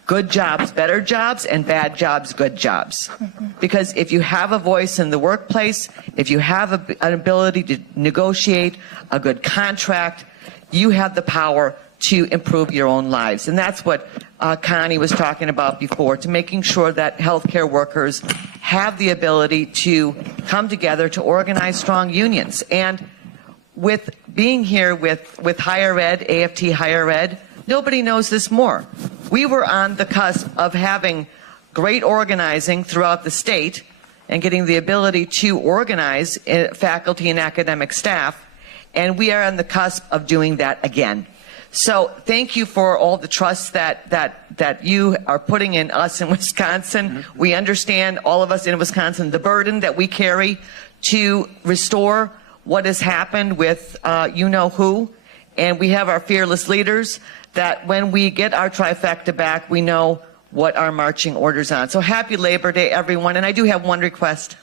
good jobs better jobs and bad jobs good jobs. Because if you have a voice in the workplace, if you have an ability to negotiate a good contract, you have the power to improve your own lives. And that's what Connie was talking about before, to making sure that healthcare workers have the ability to come together to organize strong unions. And with being here with higher ed, AFT higher ed, nobody knows this more. We were on the cusp of having great organizing throughout the state and getting the ability to organize faculty and academic staff, and we are on the cusp of doing that again. So thank you for all the trust that you are putting in us in Wisconsin. We understand, all of us in Wisconsin, the burden that we carry to restore what has happened with you know who, and we have our fearless leaders that when we get our trifecta back, we know what our marching orders on. So happy Labor Day, everyone. And I do have one request.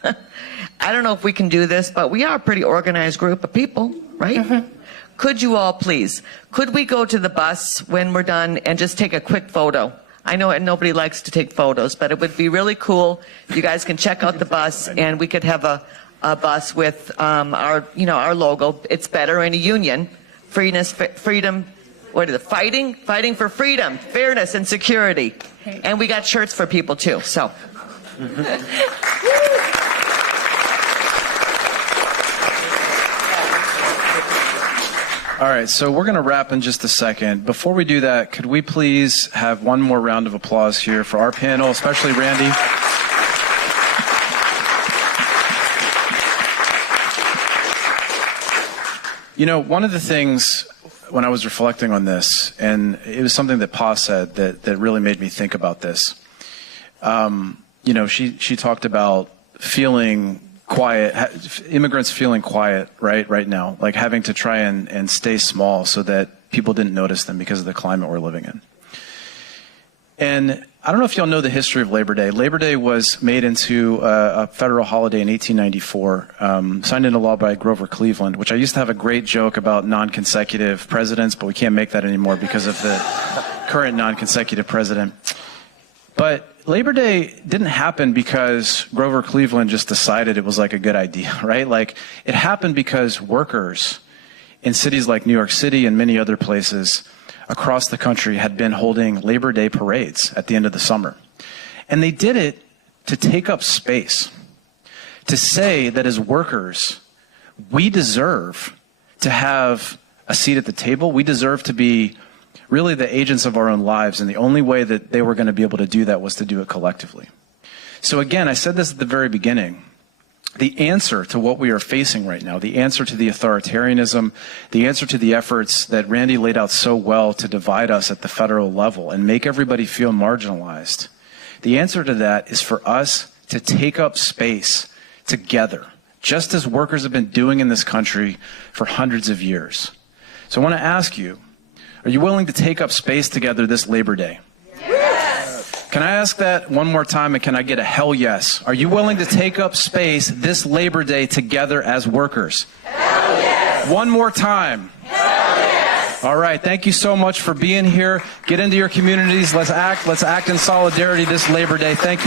I don't know if we can do this, but we are a pretty organized group of people, right? Mm-hmm. Could you all please, could we go to the bus when we're done and just take a quick photo? I know nobody likes to take photos, but it would be really cool. You guys can check out the bus, and we could have a bus with our logo. It's better in a union. Freedom. What is it? Fighting for freedom, fairness, and security. And we got shirts for people too. So. All right, so we're going to wrap in just a second. Before we do that, could we please have one more round of applause here for our panel, especially Randi? You know, one of the things when I was reflecting on this, and it was something that Pa said that really made me think about this. You know, she talked about feeling quiet, immigrants feeling quiet right now, like having to try and stay small so that people didn't notice them because of the climate we're living in. And I don't know if y'all know the history of Labor Day. Labor Day was made into a federal holiday in 1894, signed into law by Grover Cleveland, which I used to have a great joke about non-consecutive presidents, but we can't make that anymore because of the current non-consecutive president. But Labor Day didn't happen because Grover Cleveland just decided it was like a good idea, right? Like it happened because workers in cities like New York City and many other places across the country had been holding Labor Day parades at the end of the summer. And they did it to take up space, to say that as workers, we deserve to have a seat at the table. We deserve to be really the agents of our own lives, and the only way that they were going to be able to do that was to do it collectively. So again, I said this at the very beginning. The answer to what we are facing right now, the answer to the authoritarianism, the answer to the efforts that Randi laid out so well to divide us at the federal level and make everybody feel marginalized, the answer to that is for us to take up space together, just as workers have been doing in this country for hundreds of years. So I want to ask you, are you willing to take up space together this Labor Day? Yes. Can I ask that one more time, and can I get a hell yes? Are you willing to take up space this Labor Day together as workers? Hell yes. One more time. Hell yes. All right, thank you so much for being here. Get into your communities. Let's act in solidarity this Labor Day. Thank you.